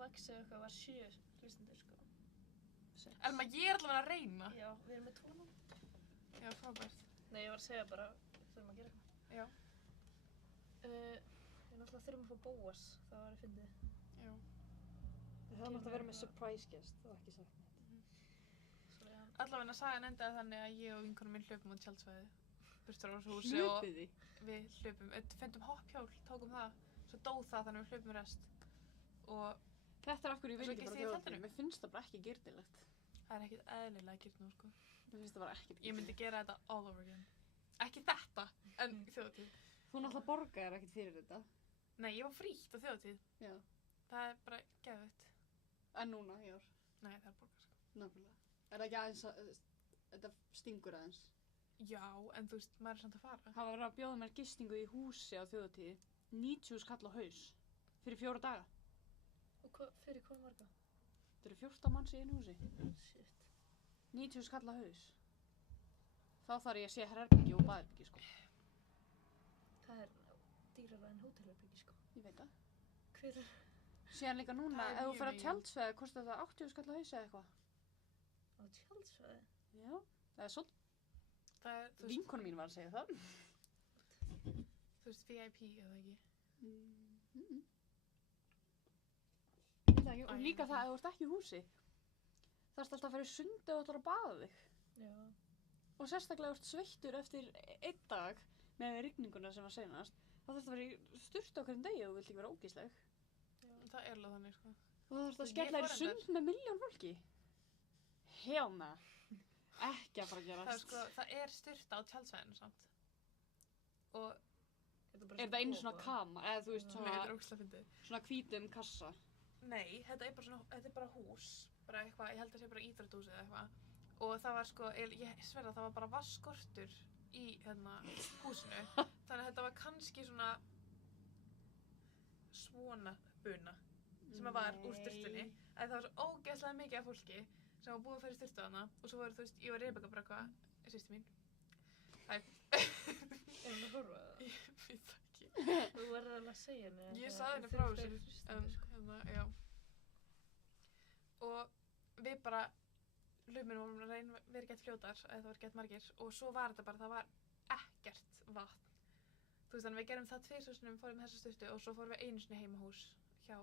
vaxið eitthvað var 7 hlustendur sko. Elma, ég er allavega að reyna. Já, við erum með 2 nú. Já, frábært. Nei, ég var að segja bara, við þurfum að gera eitthvað. Já. Við náttúrulega þurfum að fá Bóas, það var að fyndið. Já. Það mátti að vera með surprise guest, það var ekki sagt neitt. Svo já, Allavega sagan endaði þannig að ég og vinkonum minn hlupum á tjaldsvæði. Burtur á þessu húsi og Hlupið því? við hlupum. Fundum hoppjól, tókum það. Svo dó það þannig við hlupum rest. Og Þetta er af hverju ég Og vil svo ekki gisti bara ég í þjóðatíð. tjaldinu. Mér finnst það bara ekki girdilegt. það er ekkert eðlilega gert nú, sko. Mér finnst það bara ekkert Ég myndi gera þetta all over again. Ekki þetta, en þjóðatíð. Þú náttúrulega borgaðir ekkert fyrir þetta. Nei, ég var frítt á þjóðatíð. Já. Það er bara geðveitt. En núna, í ár. Nei, það er borgar, sko. Nákvæmlega. Er það ekki aðeins að, þetta stingur aðeins? Já, en þú veist, maður er samt að fara. Það var verið að bjóða mér gistingu í húsi á þjóðatíð. 90 skall á haus. Fyrir 4 daga. og fyrir hvað marga? Þetta eru 14 manns í einu húsi. Shit. 90 skall á haus. Þá þarf ég að sé herbyggi og baðherbyggi, sko. Það er dýrara en hótelherbyggi sko. Ég veit það. Hver er Síðan líka núna, Það er ef þú mjög fyrir að mikið. tjaldsveið, kostar það 80 skall á haus eða eitthvað. á tjaldsvæði? Já. Það er svo, Það er, þú veist, vinkonu mín var að segja það. VIP eða ekki. Og Æ, líka ég það, ef þú ert ekki í húsi, þarfst alltaf að fara í sundi og þú ætlar að baða þig. Já. Og sérstaklega ef þú ert sveittur eftir 1 dag með rigninguna sem var seinast, þá þarfst að vera í sturtu á hverjum degi og þú vilt ekki vera ógísleg. Það er alveg þannig, sko. Og þú þarfst að Ég skella þér í fór sund með 1.000.000 fólki. Hérna. Ekki að fara að Það er gerast. sko, það er styrta á tjaldsvæðinu samt. Og Er það einu svona kama, eða þú veist Nei, þetta er svona, ógeðslega fyndið. svona hvítum kassa? Nei, þetta er bara svona, þetta er bara hús. Bara eitthvað, ég held að það sé bara íþróttahús eða eitthvað. Og það var sko, ég sverða, það var bara vassskortur í hérna húsinu. Þannig að þetta var kannski svona buna sem að var úr styrtunni. En það var svo ógeðslega mikið af fólki sem var búið að fara í styrtu hana. Og svo voru, þú veist, ég og Rebecca bara eitthvað, systir mín. Hæ. Er hún að horfa það? Ég veit það ekki. Þú verður alveg að segja henni. að Ég það sagði er henni frá fyrir þessu, hlustendur, sko. hérna, já. Og við bara, hlaupunum vorum að reyna verið gett fljótar, eða það voru gett margir, og svo var þetta bara, það var ekkert vatn. Þú veist, þannig við gerum það 2 sinnum, fórum með þessa styrtu og svo fórum við einu sinni heimahús hjá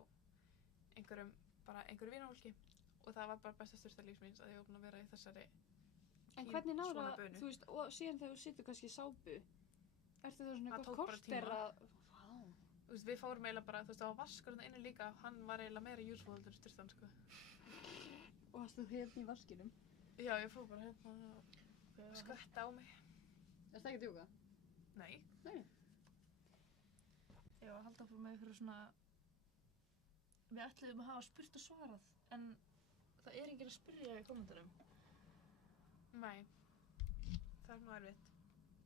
einhverju vinahólki. Og það var bara besta styrta lífsmíns að ég var búin að vera í þessari En hvernig náður svona það, bunu. þú veist, og síðan þegar þú situr kannski í sápu, ertu það svona Það eitthvað tók bara korter tíma. að, vá, Þú veist, við fórum eiginlega bara, þú veist, það var vaskur þarna inni líka, hann var eiginlega meira useful heldur en styrtan, sko. og varstu hefn í vaskinum? Já, ég fór bara hérna Hver að var skvetta á mig. Er það ekki að djúka? Nei. Nei. Já, halda áfram með ykkur svona. Við ætluðum að hafa spurt og svarað, en það er enginn að spyrja í kommentunum. Nei. Það er nú erfitt.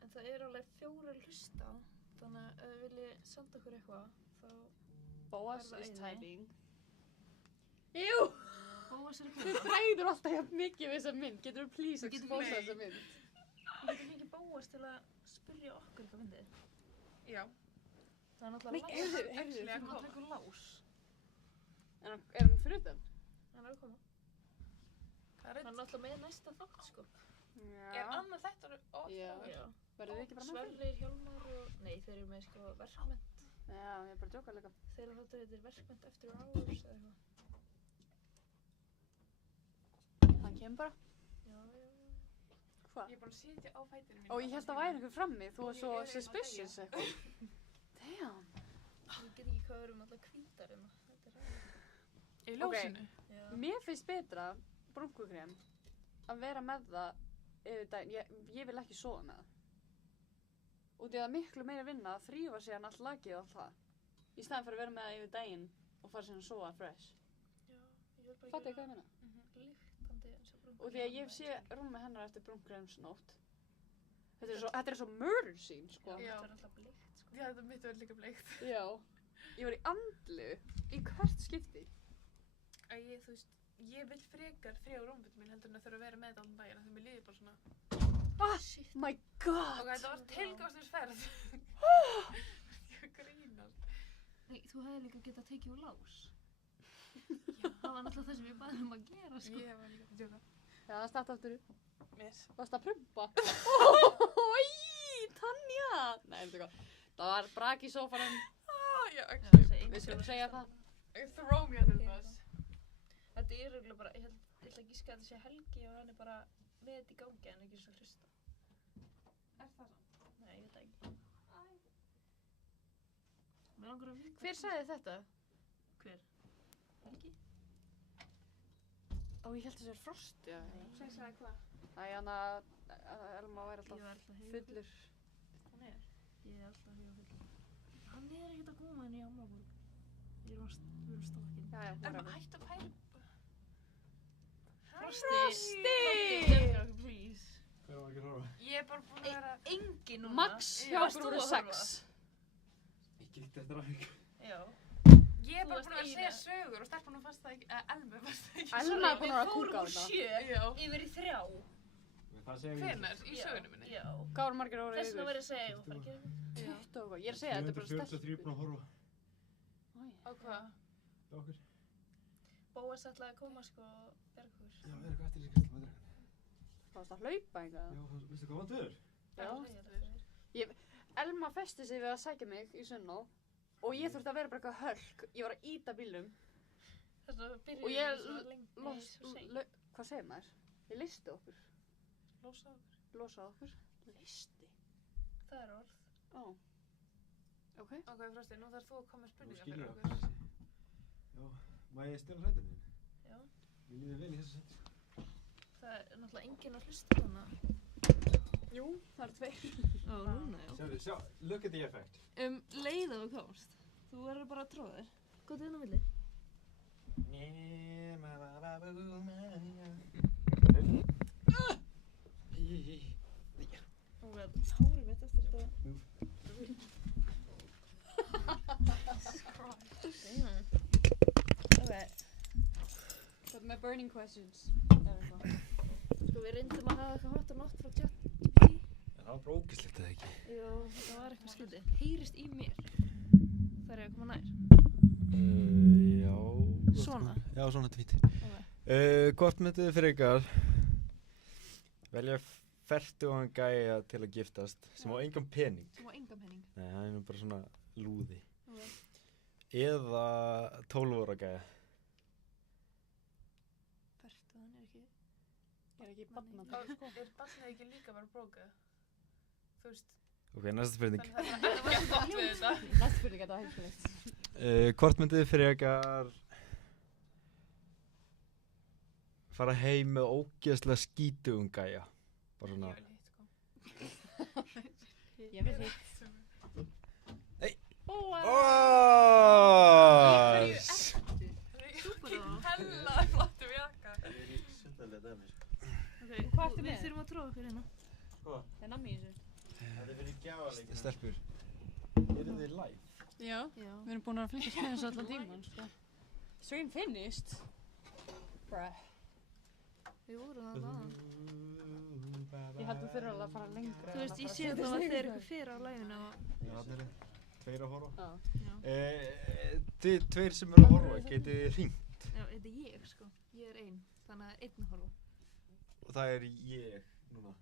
En það er alveg 4 hlusta, þannig að ef þið viljið senda okkur eitthvað, þá Bóas Er það is eini? typing. Jú! Bóas er Þú eitthvað. bræður alltaf hjá mikið við þessa mynd. Getur þú please Þú getur exposa fengið- þessa mynd? Við getum fengið Bóas til að spyrja okkur eitthvað myndið. Já. Það er Nei, náttúrulega heyrðu, lás. heyrðu, Við þú- erum að taka lás. Er hann fyrir utan? Hann er að koma. Það er Hann er náttúrulega með næsta þátt, sko. Er annað þetta og Já. Já. Verður þið ekki bara með þeim? Sverrir, Hjálmar og... Nei, þeir eru með sko verkmennt. Já, ég er bara að djóka líka. Þeirra þáttur heitir verkmennt eftir hours eða eitthvað. Hann kemur bara. Já, já, já. Hvað? Ég er búin að sitja á fætinu mínu. Og ég held að væri einhver frammi, þú er Ég svo er eiginlega suspicious að eitthvað. Damn. Ég get ekki hvað við erum alltaf hvítar hérna. Þetta er ræðilegt. Í ljósinu. Já. Mér finnst betra, brúnkukrem, að vera með það yfir daginn. Ég vil ekki sofa með það. Og því að það er miklu meira vinna að þrýfa sig hann allt lagið og allt það. Í staðan fyrir að vera með það yfir daginn og fara síðan að sofa fresh. Já, ég vil bara Fattu ég hvað ég meina? lyktandi eins og brúnkur. Og því að ég sé rúmið hennar eftir brúnkremsnótt. Þetta er svo murder scene, sko. Já. Þetta er alltaf blikt, sko. Já, þetta mitt verður líka bleikt. Já. Ég var í andlu í hvert skipti. Að ég, þú veist, ég vil frekar frega rúmbutum mín heldur en að þurfa að vera með þetta allan daginn af því mér líður bara svona Shit. My god! Ok, þetta var tilgangslaus ferð. Ég grínast. Nei, þú hefði líka getað tekið úr lás. Það var náttúrulega það sem ég baði að gera, sko. Ég var líka að djóka. Já, það starta aftur upp. Yes. Varst að prumpa? Ói, Tanja! Nei, veitu hvað. Það var brak í sófanum. Já, ok. Við skulum segja það. Throw me under the bus. Þetta er eiginlega bara, ég ætla að gíska að þetta sé Helgi og hann er bara með þetta í gangi en ekki svo hlusta. Er það svo? Nei, ég veit það ekki. Mér langar að vita. Hver sagði þetta? Hver? Helgi? Ó, ég held að það er Frost, já. Sagði hvað? Æ, hann að Elma væri Ég var alltaf alltaf fullur. Hún er? Ég er alltaf huga fullur. Hann er ekkert að koma henni í Amraborg. Við erum stokkinn. Já, já, En whatever. hættu að pæla. Frosti! Frosti! Please. Hver var ekki að horfa? Ég er bara búin að vera... Engin núna. Max hjá Varst okkur þú voru að 6. horfa? Ég kíkti eftir aðeins. Já. Ég er Þú bara varst búin að vera að segja eina. sögur og stelpunum fannst það ekki... Elmu fannst það ekki... Elma er búin að vera að kúka á þetta. Við fórum úr 7 Já. yfir í 3. Það segir mér. Hvenær? Í sögunum minni? Já. Hvað voru margir ára Þess vegna yfir? verið að segja ég var að fara að gera þetta. 20 og hvað. Ég er að segja, þetta er bara 243 búin að horfa. Á hvað? Það okkur. Bóas ætlaði að koma sko og bjarga okkur. Já, við erum eitthvað eftir þessi kastla með drekkan. Það varst að hlaupa einhvað. Já, veistu hvað vant viður? Já. Já. Elma festi sig við að sækja mig í Sunnó og ég þurfti að vera bara eitthvað hölk. Ég var að íta bílum Þess að og byrjuðum ég svo lengi. hvað segir maður? Ég listi okkur. Lósa okkur. Losa okkur. Listi? Það er orð. Ó. Ok. Ok, Frosti, nú þarf þú að koma með Þú spurningar skilur fyrir það. okkur. Já, má ég stela hrættin þín? Já. Mér líður vel í þessu sendi. Það er náttúrulega enginn að hlusta hana. Jú, það eru 2. Ó, núna já. Sjá, look at the effect. Leið að þú komst. Þú verður bara að tróða þér. Góð þinn á milli. Og það hári mitt eftir þetta. Ok. Hvað með burning questions? Sko við reyndum að hafa eitthvað hot og not frá chat. En það var bara ógeðslegt eða ekki? Jú, það var eitthvað skyldið. Heyrist í mér. Það er að koma nær. Já. Svona? Já, svona þetta fínt. Ok. Hvort myndið þið fyrir ykkar velja fertugan gæja til að giftast sem á engan pening? Þú var enga penning. Nei, hann er nú bara svona lúði. Ok. Eða 12 ára gæja. Bertu, hann er ekki... Ég er ekki barnað. Er barnið ekki líka bara brókað? Þú veist, Ok, næsta spurning. þannig að það var ekki gott við þetta. Næst spurning þetta var heimskulegt. Hvort myndið þið fyrir ykkar fara heim með ógeðslega skítugum gæja? Bara svona... Ég vil hitt, sko. Ég vil hitt. Nei. Bóa! Óóóóós! Súper á. Hella flottum jakka. Ok, Hvað ertu við með? þurfum að tróða okkur hérna. Sko, Það er nammi í þessu. stelpur. Eru þið live? Já. Já. Við erum búin að fylgjast með þessu allan tíman, sko. Stream finished. Bruh. Við vorum það aðan. Ég held þú fyrir alveg að fara lengra. Þú veist, ég sé það að þeir eru fyrir á læginu og... Já, það eru 2 að horfa. Já. Já. Þið 2 sem eru að horfa, getið þið hringt. Já, þetta er ég, sko. Ég er ein, þannig að einn horfa. Og það er ég núna.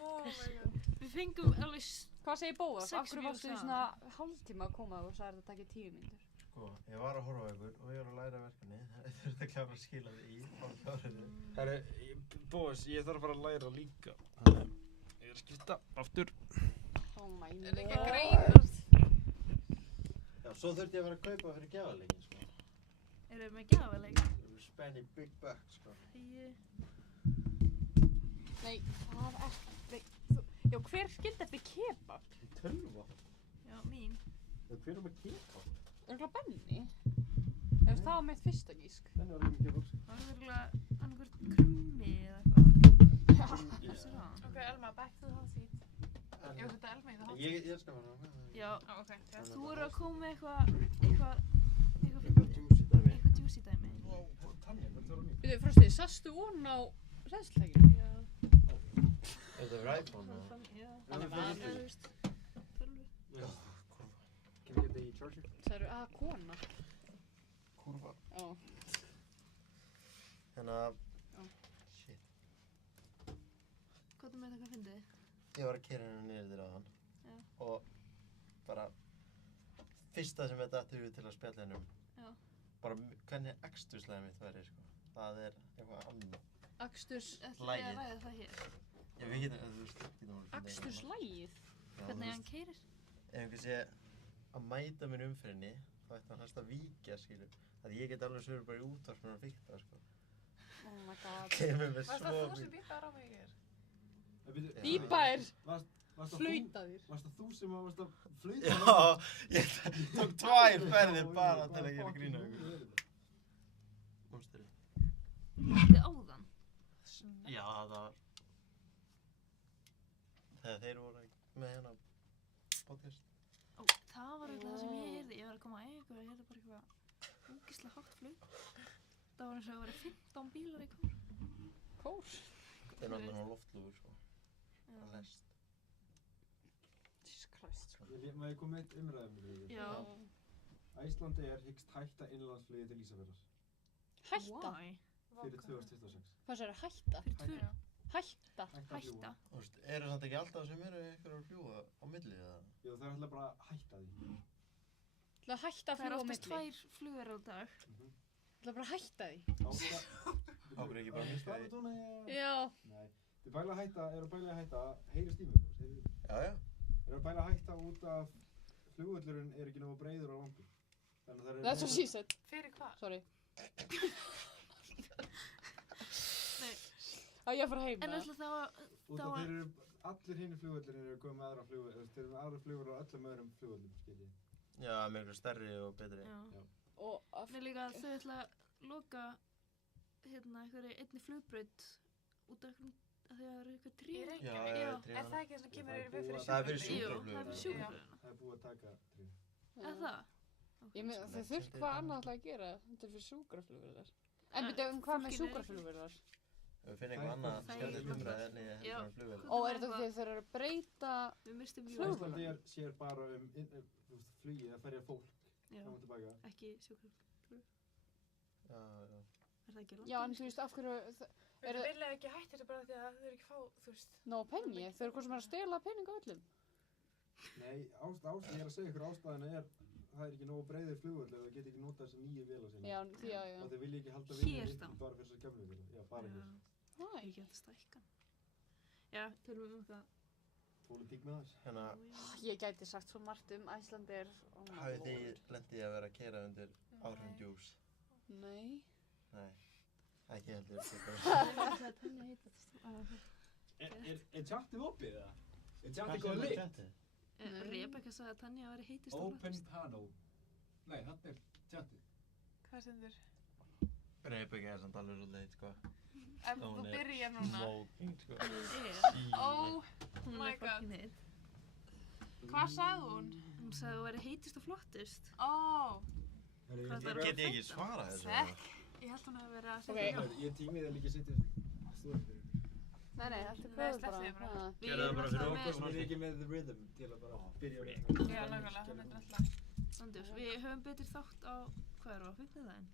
Oh my god. Við fengum alveg... Hvað segir Bóas? 6 Af hverju varstu í views svona hálftíma að koma og sagði að það takir 10 mínútur? Sko, ég var að horfa á ykkur og ég var að læra verkefni. Það þurfti að klára að skila þið í hálfkjárinu. Herri, Bóas, ég þarf að fara að læra líka. Þannig, ég er að skipta aftur. Oh my Er ekki að god. grínast? Já, svo þurfti ég að vera að kaupa fyrir gjafaleikin, sko. Erum við með gjafaleg? Spenny big buck, sko. Nei, það er ekki. Já, hver skildi eftir kebab? Í tölva. Já, mín. Hver er með kebab? Örgulega Benni? Ef það var mitt fyrsta gísk. Benni var líka kebab, sko. Það var örgulega annarkvört krummi eða eitthvað. Þessu það? Ok, Elma, back to the hot seat. Ég veit þetta Elma í the hot seat. Ég skal fara með það. Já, Ó, ok. þú voru að koma með eitthvað Eitthvað fyndið. juicy dæmi. Eitthvað juicy dæmi. Wow, Tanja, hvert var hún í? Við Frosti, sastu hún á hræðslutækinu? Já. Þetta er iPhone og... Já. Þannig var Það er víst 12. Can I get the charger? Það eru kona. Kurva. Já. Hérna... Já. Shit. Hvað er með þetta, hvað fyndið? Ég var að keyra henni niður þér á hann. Já. Og bara... Fyrsta sem ég datt yfir til að spjalla henni Já. Bara hvernig aksturslega mitt væri, sko. Það er eitthvað annað. Aksturs... Ætlum við Lagið. að ræða það hér? Já, við getum, þú veist, getum alveg fundið Aksturslægið? Já, Hvernig þú hann keyrir? Ef einhver sé að mæta mér umferðinni, þá ætti hann helst að víkja, skilur. Það ég get alveg sögur bara í útvarpinu að fikta, sko. Oh my god. Kemur mér Varst svo það þú sem bípaði á mig hér? Bípaðir. Varst Flautaðir. það þú sem varst að flauta? Já, ég tók 2 ferðir bara til að gera grín á ykkur. Monsteri. Þið áðan? Já, það var... Þegar þeir voru með hérna podcast. Ó, það var eitthvað það sem ég heyrði. Ég var að koma að æfingu og ég heyrði bara eitthvað ógeðslega hátt flaut. Það var eins og það væri 15 bílar í kór. Kór? Þeir eru alveg á loftlúfur, sko. Já. Það lest. Jesus Christ, sko. Má ég koma með eitt umræðum með því? Já. Æslandi hyggst hætta innlandsflugi til Ísafjarðar Hætta? Why? fyrir 2026. Hvað sér hætta? Fyrir tvö. Hætta? Hætta. Þú veist, eru þetta ekki alltaf sem eru ykkur að fljúga á milli, eða? Jú, það er alltaf bara að hætta því. Það er hætta að Það er fljúga á oftast milli. 2 flugur á dag. Það er bara að hætta því. Ákveður ekki bara að minnka því? Stafutúna eða? Já. Nei. Þið bæla að hætta, eru að bæla að hætta, heyrist í mig, heyrið þið? Já, já. Eru að bæla að hætta út af flugvöllurinn er ekki nógu breiður og langur. Þannig að það That's what she said. Fyrir hvað? Sorry. Nei. Á ég að fara heim En með ætla þá að... Út af þeir eru, allir hinni flugvöllurinn eru komið með aðra flugvöllur, þeir eru með aðra flugvöllur á öllum öðrum flugvöllum, skiljið. Já, miklu stærri og betri. Já. Og Nei, líka þau ætla að loka hérna einhverju einni flugbraut út af einhverjum, að því að það eru eitthvað Í tré. Reykjavík? Já, Já. tréna. Er það ekki það sem kemur í veg fyrir Það er fyrir sjúkraflugið? Jú, það er fyrir sjúkraflugina. Það er búið að taka tré. Er það? Ég með þau þurft hvað annað ætla að gera. Þetta er fyrir sjúkraflugvélar. En byrju, hvað með fólkinu er sjúkraflugvélar? Ef við finnum eitthvað annað Það er skemmtilegt náttúrulega- umræði heldur Já. en flugvél. Ó, er þetta því að þeir eru að breyta... Við mistum Flugvélar? mjög. Íslandi sér bara flugið að ferja fólk Já, fram og tilbaka. ekki sjúkraflug. Já, já. Er það ekki Já, en þú veist, af hverju... Við vilja ekki hætta þetta bara því að þau eru ekki fá, þú veist. Ná, penni. Þau eru hvað sem er að stela peninga öllum. Nei, ég er að segja ykkur ástæðina er það er ekki nógu breiðir flugvöll eða það geti ekki notað þessar nýju vélar sína. Já, því að, já. Og þeir vilja ekki halda Hér vinnu þá? bara fyrir þessar gamlu vélar. Já, bara hér. Næ. Ekki hægt að stækka. Já, tölum við um eitthvað. Pólitík með þess. Hérna, Ég gæti sagt svo margt um Icelandair. Oh my hafið þið lord. lendið að vera að keyra undir áhrifum djús? Nei. Nei. Ekki heldur. Það er að tennja heitast. Er tjattið opið eða? Er Hvað góð er lit? tjattið? Rebecca sagði að Tanja væri heitist á Open flottust. panel. Nei, þetta er tjattið. Hvað stendur? Rebecca er samt alveg svo leit, sko. Ef þú byrjar núna. Smoking, sko. Oh Hún my er god. fucking heit. Hvað sagði hún? Hún sagði að þú væri heitist og flottust. Ó, Hvað þarf Get að ég ekki fæta? svarað þessu? Sekk. Ég held hún að vera að Ok. segja Ég tímið það líka sittið stóðum fyrir. Nei, þetta er Nei, kvöð slepptu bara. því bara. Ha. Við Gerðu það erum bara fyrir alltaf okkur. með, Hún er ekki með the rhythm til að bara byrja með. Já, nákvæmlega, hún er alltaf. Andjós, við höfum betur þátt á, hvað er það, 5.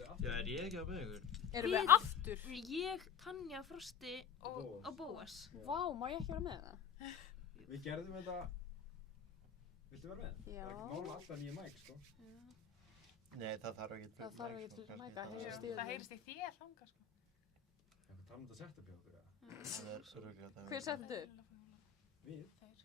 Já, er ég ekki að með ykkur? Erum við Við- aftur? Ég, Tanja, Frosti Og og Bóas. Vá, má ég ekki vera með það? við gerðum þetta. Viltu vera með? Já. Það er ekki mála alltaf nýja mæk, sko. Nei, það þarf ekki Það þarf ekki til mæka, heyrist í Það heyrist í þér þanga, sko. Eitthvað tala um þetta setup hjá okkur, eða? Það er suruglega það. Hver setti þetta upp? Við? Þeir.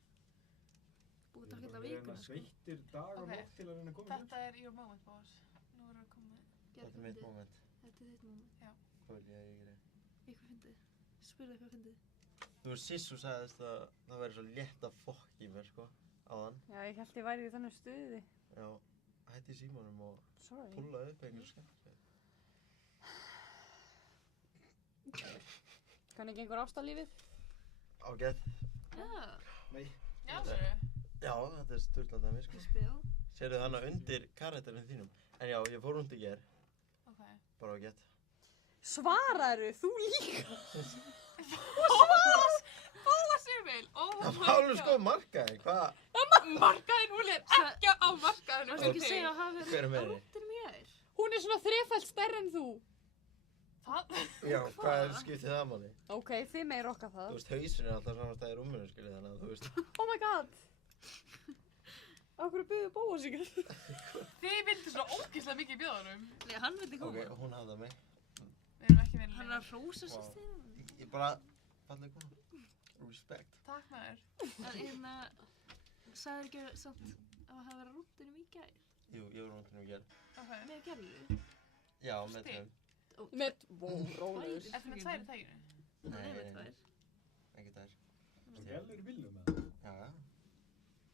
Búið Við takk erum þetta að reyna vikuna, sko. sveittir dag og Ok. nótt til að reyna að koma Þetta er your moment, boss. Nú erum við komið. Þetta er mitt moment. Þetta er þitt moment. Hvað vil ég gera? Eitthvað fyndið. Spurðu eitthvað fyndið. Þú veist, Sissu sagðist að það væri svo létt að fokk í mér, sko, áðan. Já, ég held ég væri í þannig stuði. Já, hætti í símanum og Sorry. púlaði upp einhverju skemmtilegt. Hvernig gengur ástalífið? Ágætt. Já, Já, sérðu. Já, þetta er sturlað dæmi, sko. spil. Sérðu hana undir karakterinn þínum. En já, ég fór rúnd í ger, Ok. bara ágætt. Svaraðu, þú líka. Bóas Emil, oh my Það var alveg god. sko markaði, hvað? Markaðin, hún er ekki á markaðinu. Varstu ekki að segja að hafa Hver er verið á með þig? rúndinum í gær? Hún er svona þrefalt stærri en þú. Það? Já, hvað er skiptið það máli? Ok, þið meir okkar Þú það. veist, hausinn er alltaf saman stað í rúminu, skiljið, þannig að þú veist. Oh my god. Akkur byggðu Bóas ykkur. Þið vildu svona ógeðslega mikið í bjóðanum. Nei, hann vildi Ok, koma. hún hafði mig. Við erum ekki vinnilega. Hann er að hrósa Wow. sýstir. Ég bara, falleg kona. Respect. Takk maður. En sagði ekki samt að hafa verið á rúndinum í gær? Jú, ég var rúminu í gerð. Ok. Með gerðu? Já, með Stig. þeim. Með, rólegur. Ertu með tvær í tækinu? Nei, með tvær. Ekki þær. Gælur viljum með það. Já, já.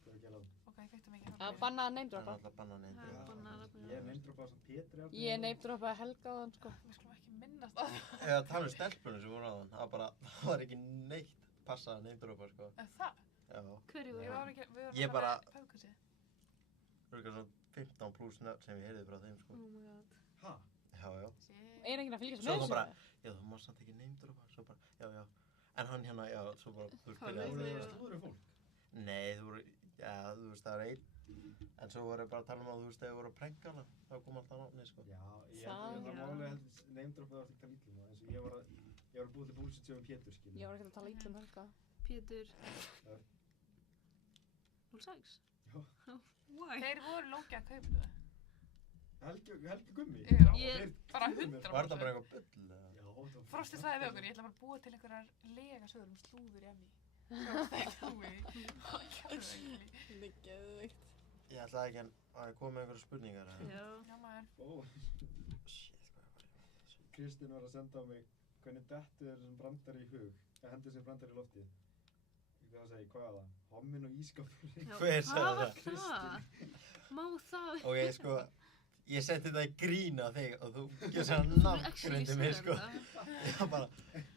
Hvað er gælan? Ok, kveiktum ekki. Að banna að Það er neymdropa. alltaf bannanin. Það er bannað að Ég er neymdropa sem Pétri átti. Ég neymdropaði Helga á þann, sko. Við skulum ekki minnast á það. Eða tala um stelpunum sem voru á þann. Það var ekki neitt passað að neymdropa, sko. En það? Já. Hverju Ég var var ekki, við Ég vorum bara- með pöðkassi. Það eru svona 15 pluss nöfn sem ég heyrði frá þeim, sko. Oh my god. Ha? Já, já. Er enginn að fylgjast Svo með kom þessu? bara, já, þú mást samt ekki neymdropa. Svo bara, já, já. En hann hérna, já, svo bara, þú veist, Hvað Það byrjaði. voru Nei, það já. slúður fólk. Nei, þú voru, já, þú veist, það er einn. En svo voru ég bara að tala um að, þú veist, þegar voru að pranka hana, þá kom alltaf nafni, sko. Já, ég Það- held að Já. máli neymdropa það var ekki að líka um það. Eins og ég var að búið til búlsitt sem Pétur, skilur. Ég var ekki að tala illa um Helga. Pétur. Já. 06? Já. Why? Þeir voru lókið að kaupa það. Helgi Gummi? Já. Ég- Bara trúðu mér. 100%. Var það bara eitthvað bull, eða? Já, það var Frosti sagði við okkur, ég ætla bara að búa til einhverjar lega sögur um slúður í emmi. Svo þeir hlúi. Það er geðveikt. Ég ætlaði ekki að koma með einhverja spurningar, eða? Já. Já maður. Ó, Shit, hvað var Kristín var að senda á mig hvernig dettu er þessum brandari í hug. Það hendur sér brandari í loftið. Hvað segi, hvað er það? Hommin og ískapurinn. Já, Hver sagði hvað var það? það? Má það? Ok, sko, ég setti þetta í grín á þig og þú gjör svona nafngreindi mig, sko. Já, bara,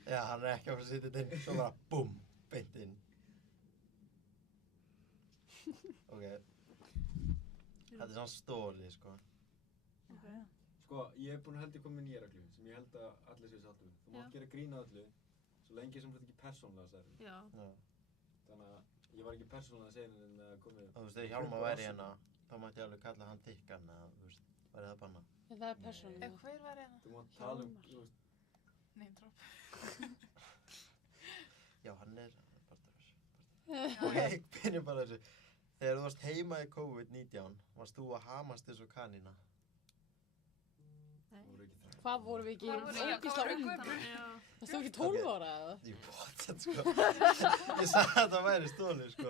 já, hann er ekki að fara að setja þetta inn. Svo bara, búm, beint inn. Ok, þetta er svona stóli, sko. Sko, ég er búinn að held ég koma með nýja reglu sem ég held að allir séu sáttu við. Þú mátt Já. gera grín að öllu, svo lengi sem þú ert ekki persónlega særður. Já. Já. Þannig að ég var ekki persónlega særður en það komið... Þú veist, þegar Hjálmar væri hérna, þá mætti ég alveg kalla hann Dikkan, eða, þú veist, væri það banna. En það er persónulega. Ef hver var hérna? Þú mátt tala um, Hjálmar. þú veist, Neymdróp. Já, hann er partur. Ok, byrjum bara þessu. Þegar þú varst heima í COVID-19, varst þú að hamast eins og kanína? það voru ekki það. Hvað vorum við ekki Hvað voru- já, hvað ógislega voru undan? gömul? Já. Varst þú ekki 12 ára eða? Jú, what, sko. Ég sagði að þetta væri stólið, sko.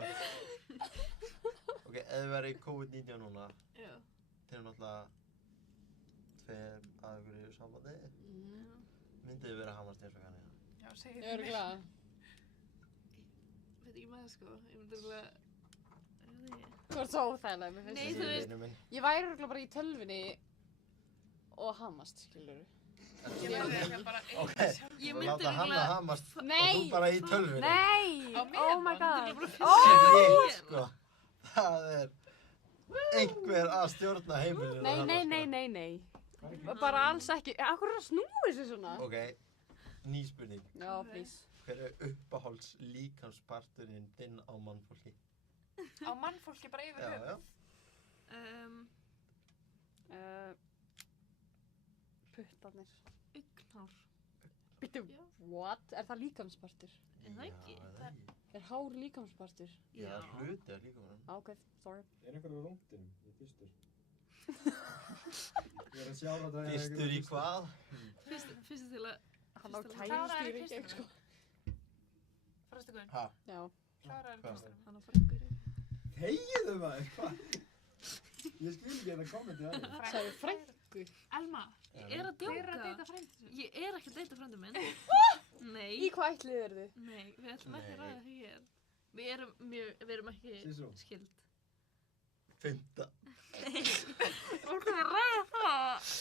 Ok, ef þið verið í COVID-19 núna, Já. þeir eru náttúrulega tveir að ykkur í sambandi, myndið þið verið að hamast eins og kanína? Já, segir Ég er glada. Veit ekki með það sko. Ég myndi alveg... Þú ert svo óþægilega, mér finnst Nei, það. þú veist- Vinur minn. Ég væri örugglega bara í tölvunni og hamast, skilur. Ég myndi ekki bara Ok, Ég þú myndi láta hann að örugglega- hamast og Nei! þú bara í tölvunni. Nei! Á Oh my meðan? god! Shit, sko. Það er einhver að stjórna heimilinu. Nei, þarna, nei, sko. nei, nei, nei. Bara alls ekki. Akkur er að snúa þessu svona? Ok, ný spurning. Já, please. Hver er uppáhalds líkamsparturinn þinn á mannfólki? Á mannfólki bara yfir Já, höfuð. já. Puttarnir. Augnhár. Býttu, Já. what? Er það líkamspartur? Er það ekki? Já, það ekki. Er hár líkamspartur? Já, það er hluti af líkamanum. Ok, sorry. Er einhver á rúndinum? Ég er fyrstur. Ég er að sjá þetta. Fyrstur í hvað? Fyrstu til að... Hann á Fyrsta Kláraði kærustýri, pistilinn? sko. Frosti Guðn. Ha? Já. Kláraði Hvað? pistilinn. Hann á frængur. Þegiðu maður, hvað? Ég skil ekki þetta kommentið aðeins. Sagði frængu. Elma, ég er að Hver er að djóka. deyta frændi sinni? Ég er ekki að deyta frændu minn. Í Nei. hvað ætlið er þið? Nei, við ætlum ekki að Nei. ræða því ég er. Við erum ekki Sísú. skild. Fymta. Við ætlum að ræða það.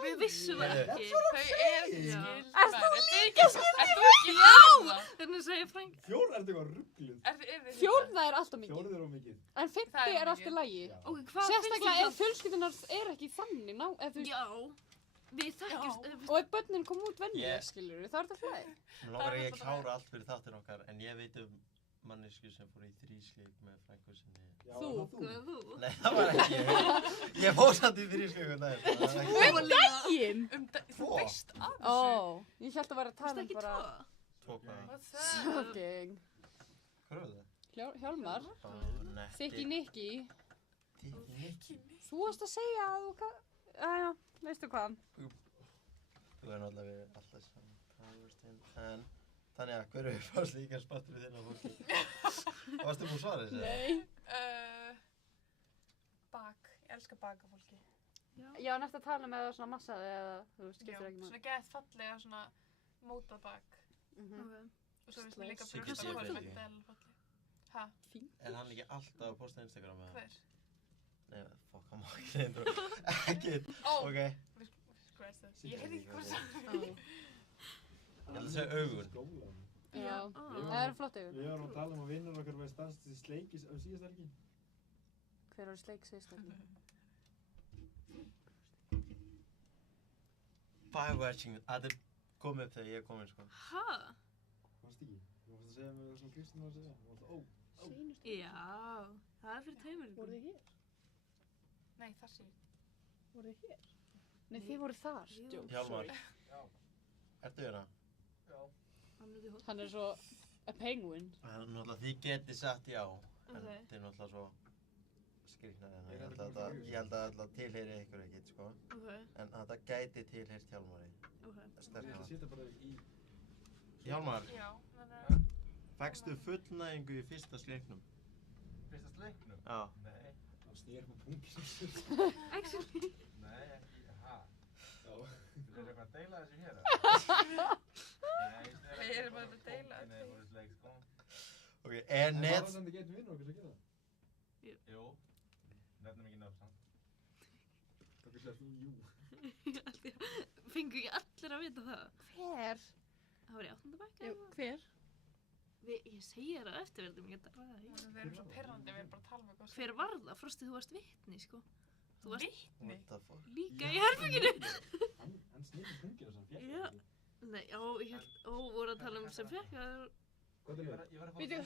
Við vissum það ekki. Þau eru ekki Já. skild. Ert þú líka skild? Ert þú ekki skild? Þannig segir frængur. Fjór er þetta eitthvað ruggluð. Eru þið Fjórða er alltaf mikið. Fjórið er of mikið. En Það fimmti er er mikið. alltaf lægi. Já. Ok, hvað Sérstaklega ef finnst fjölskyldunar er ekki þannig ná, ef þú þér? Já. Við þekkjumst, Og ef börnin kom út venjulega, Ég- skilur þá er þetta flæg. Mér langar að ég klára allt fyrir þáttin okkar, en ég veit mannesku sem fór í þrísleik með frænku sinni. Já, Þú? var það þú. Nei, það var ekki ég. Ég fór samt í þrísleik með það. Daginn! Tvo. Þú veist af þessu. Ó, ég held að vera að Varstu tala ekki bara... tvo? Tvo hvað? What's that? Fucking. Hvað er það? Hjálmar, Þykki Nikki, Þykki Nikki. þú varst að segja að þú... Æja, veistu hvað? Þú er náttúrulega við alltaf saman Powerstein. En, þannig að hverju fannst líka spattur við þinn á fólki? Varstu búin að svara þessu? Nei. Bak. Ég elska baka fólki. Já, næst að tala með það svona massaði eða, þú veist, Já, skiptir ekki svona gett fallega, svona mótað bak. maður. Og svo veist mér líka Siggi brjósta Siggi. falleg, falleg. Ha? Er hann ekki alltaf að posta á Instagram með það? Hver? Nei, fuck, hann má ekki reynda. Ekkert. Ó! Ok. Scratch that. Ég heyrði ekki hvað það. Ég held að segja augun. skólan. Já, það er flott yfir. Við varum að tala um að vinnur okkar var staðst í sleikis á síðast helgi. Hver var sleik síðust ekki? Firewatching, það er komið upp þegar ég er komin, sko. Hæ? Varst ekki? Þú varst að segja mér það sem Kristín var að segja. Þú varst að, Já, það er fyrir tveimur. Voruð þið hér? Nei, það sé. Voruð þið hér? Nei, þið voruð þar. Jú, Hjálmar. sorry. Ertu hérna? Hann er svo a penguin. Það er náttúrulega þið getið sagt já, en Ok. þið er náttúrulega svo skrýknar en Er ég held þetta að komið þetta- ég held að þetta tilheyri ykkur ekkert, sko. Ok, En að þetta gæti tilheyrt Hjálmari. ok. ég ætla Sterkara. að setja bara í... Hjálmar, Já, þannig að... fékkstu fullnægingu í fyrsta sleiknum? Fyrsta sleiknum? Já. Nei, Þá snýr maður pungin. Actually. nei, ekki, ha? Já. Þú er eitthvað að deila þessu hér? Við erum bara að deila Nei, það voru sleik, sko. Ok, er En net... var það samt ekki einn vinnur okkar sem gera það? Jú, nefnum ekki nöfn samt. Takk fyrir að þú, jú. Fengu ekki allir að vita það? Hver? Það var í 8. bekk Jú, hver? Ég segi þér að eftir verðum ég að ræða því. Við erum svo pirrandi, við erum bara að tala með hvað Hver var það? Frosti, þú varst vitni, sko. Þú varst Vitni? What the fuck? líka í herbygginu. Hann snýr pungin og sann fjall. Já. Nei, ég held, voru að tala um sem fekk að... Hvað er það? Ég var að fá Bíddu,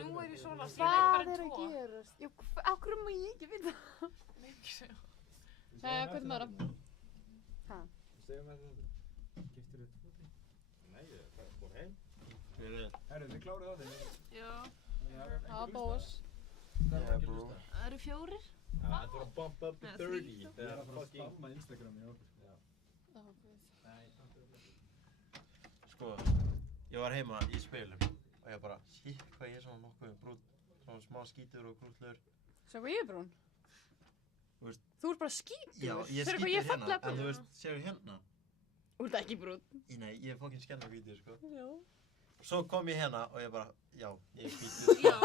Nú er ég svona að ég veit Hvað bara er að tvo. gerast? Jú, á hverju má ég ekki vita? Nei, ekki segja. Hvernig var það? Hæ? Segjum við þetta. Giftir þið tvo til? Nei, ég fór heim. Herru, þið kláruð á þig. Já. Já, bós. Yeah, bro. Það eru 4. Það var að bump up to Nei, 30. Ég er að fara að spamma Instagram í okkur. Já. Nei, Sko, ég var heima í spilum og ég bara, shit, hvað ég er svona nokkuð brún, svona smá skítur og grútlur. Svo hvað ég er brún? Þú veist- Þú ert bara skítur. Já, ég Fyrir hvað skítur ég er hérna, fallega en þú brún. veist, séu hérna? Þú ert ekki brún. Nei, ég er fokkin skell á hvítur, sko. Já. Svo kom ég hérna og ég bara, já, ég er hvítur. Já.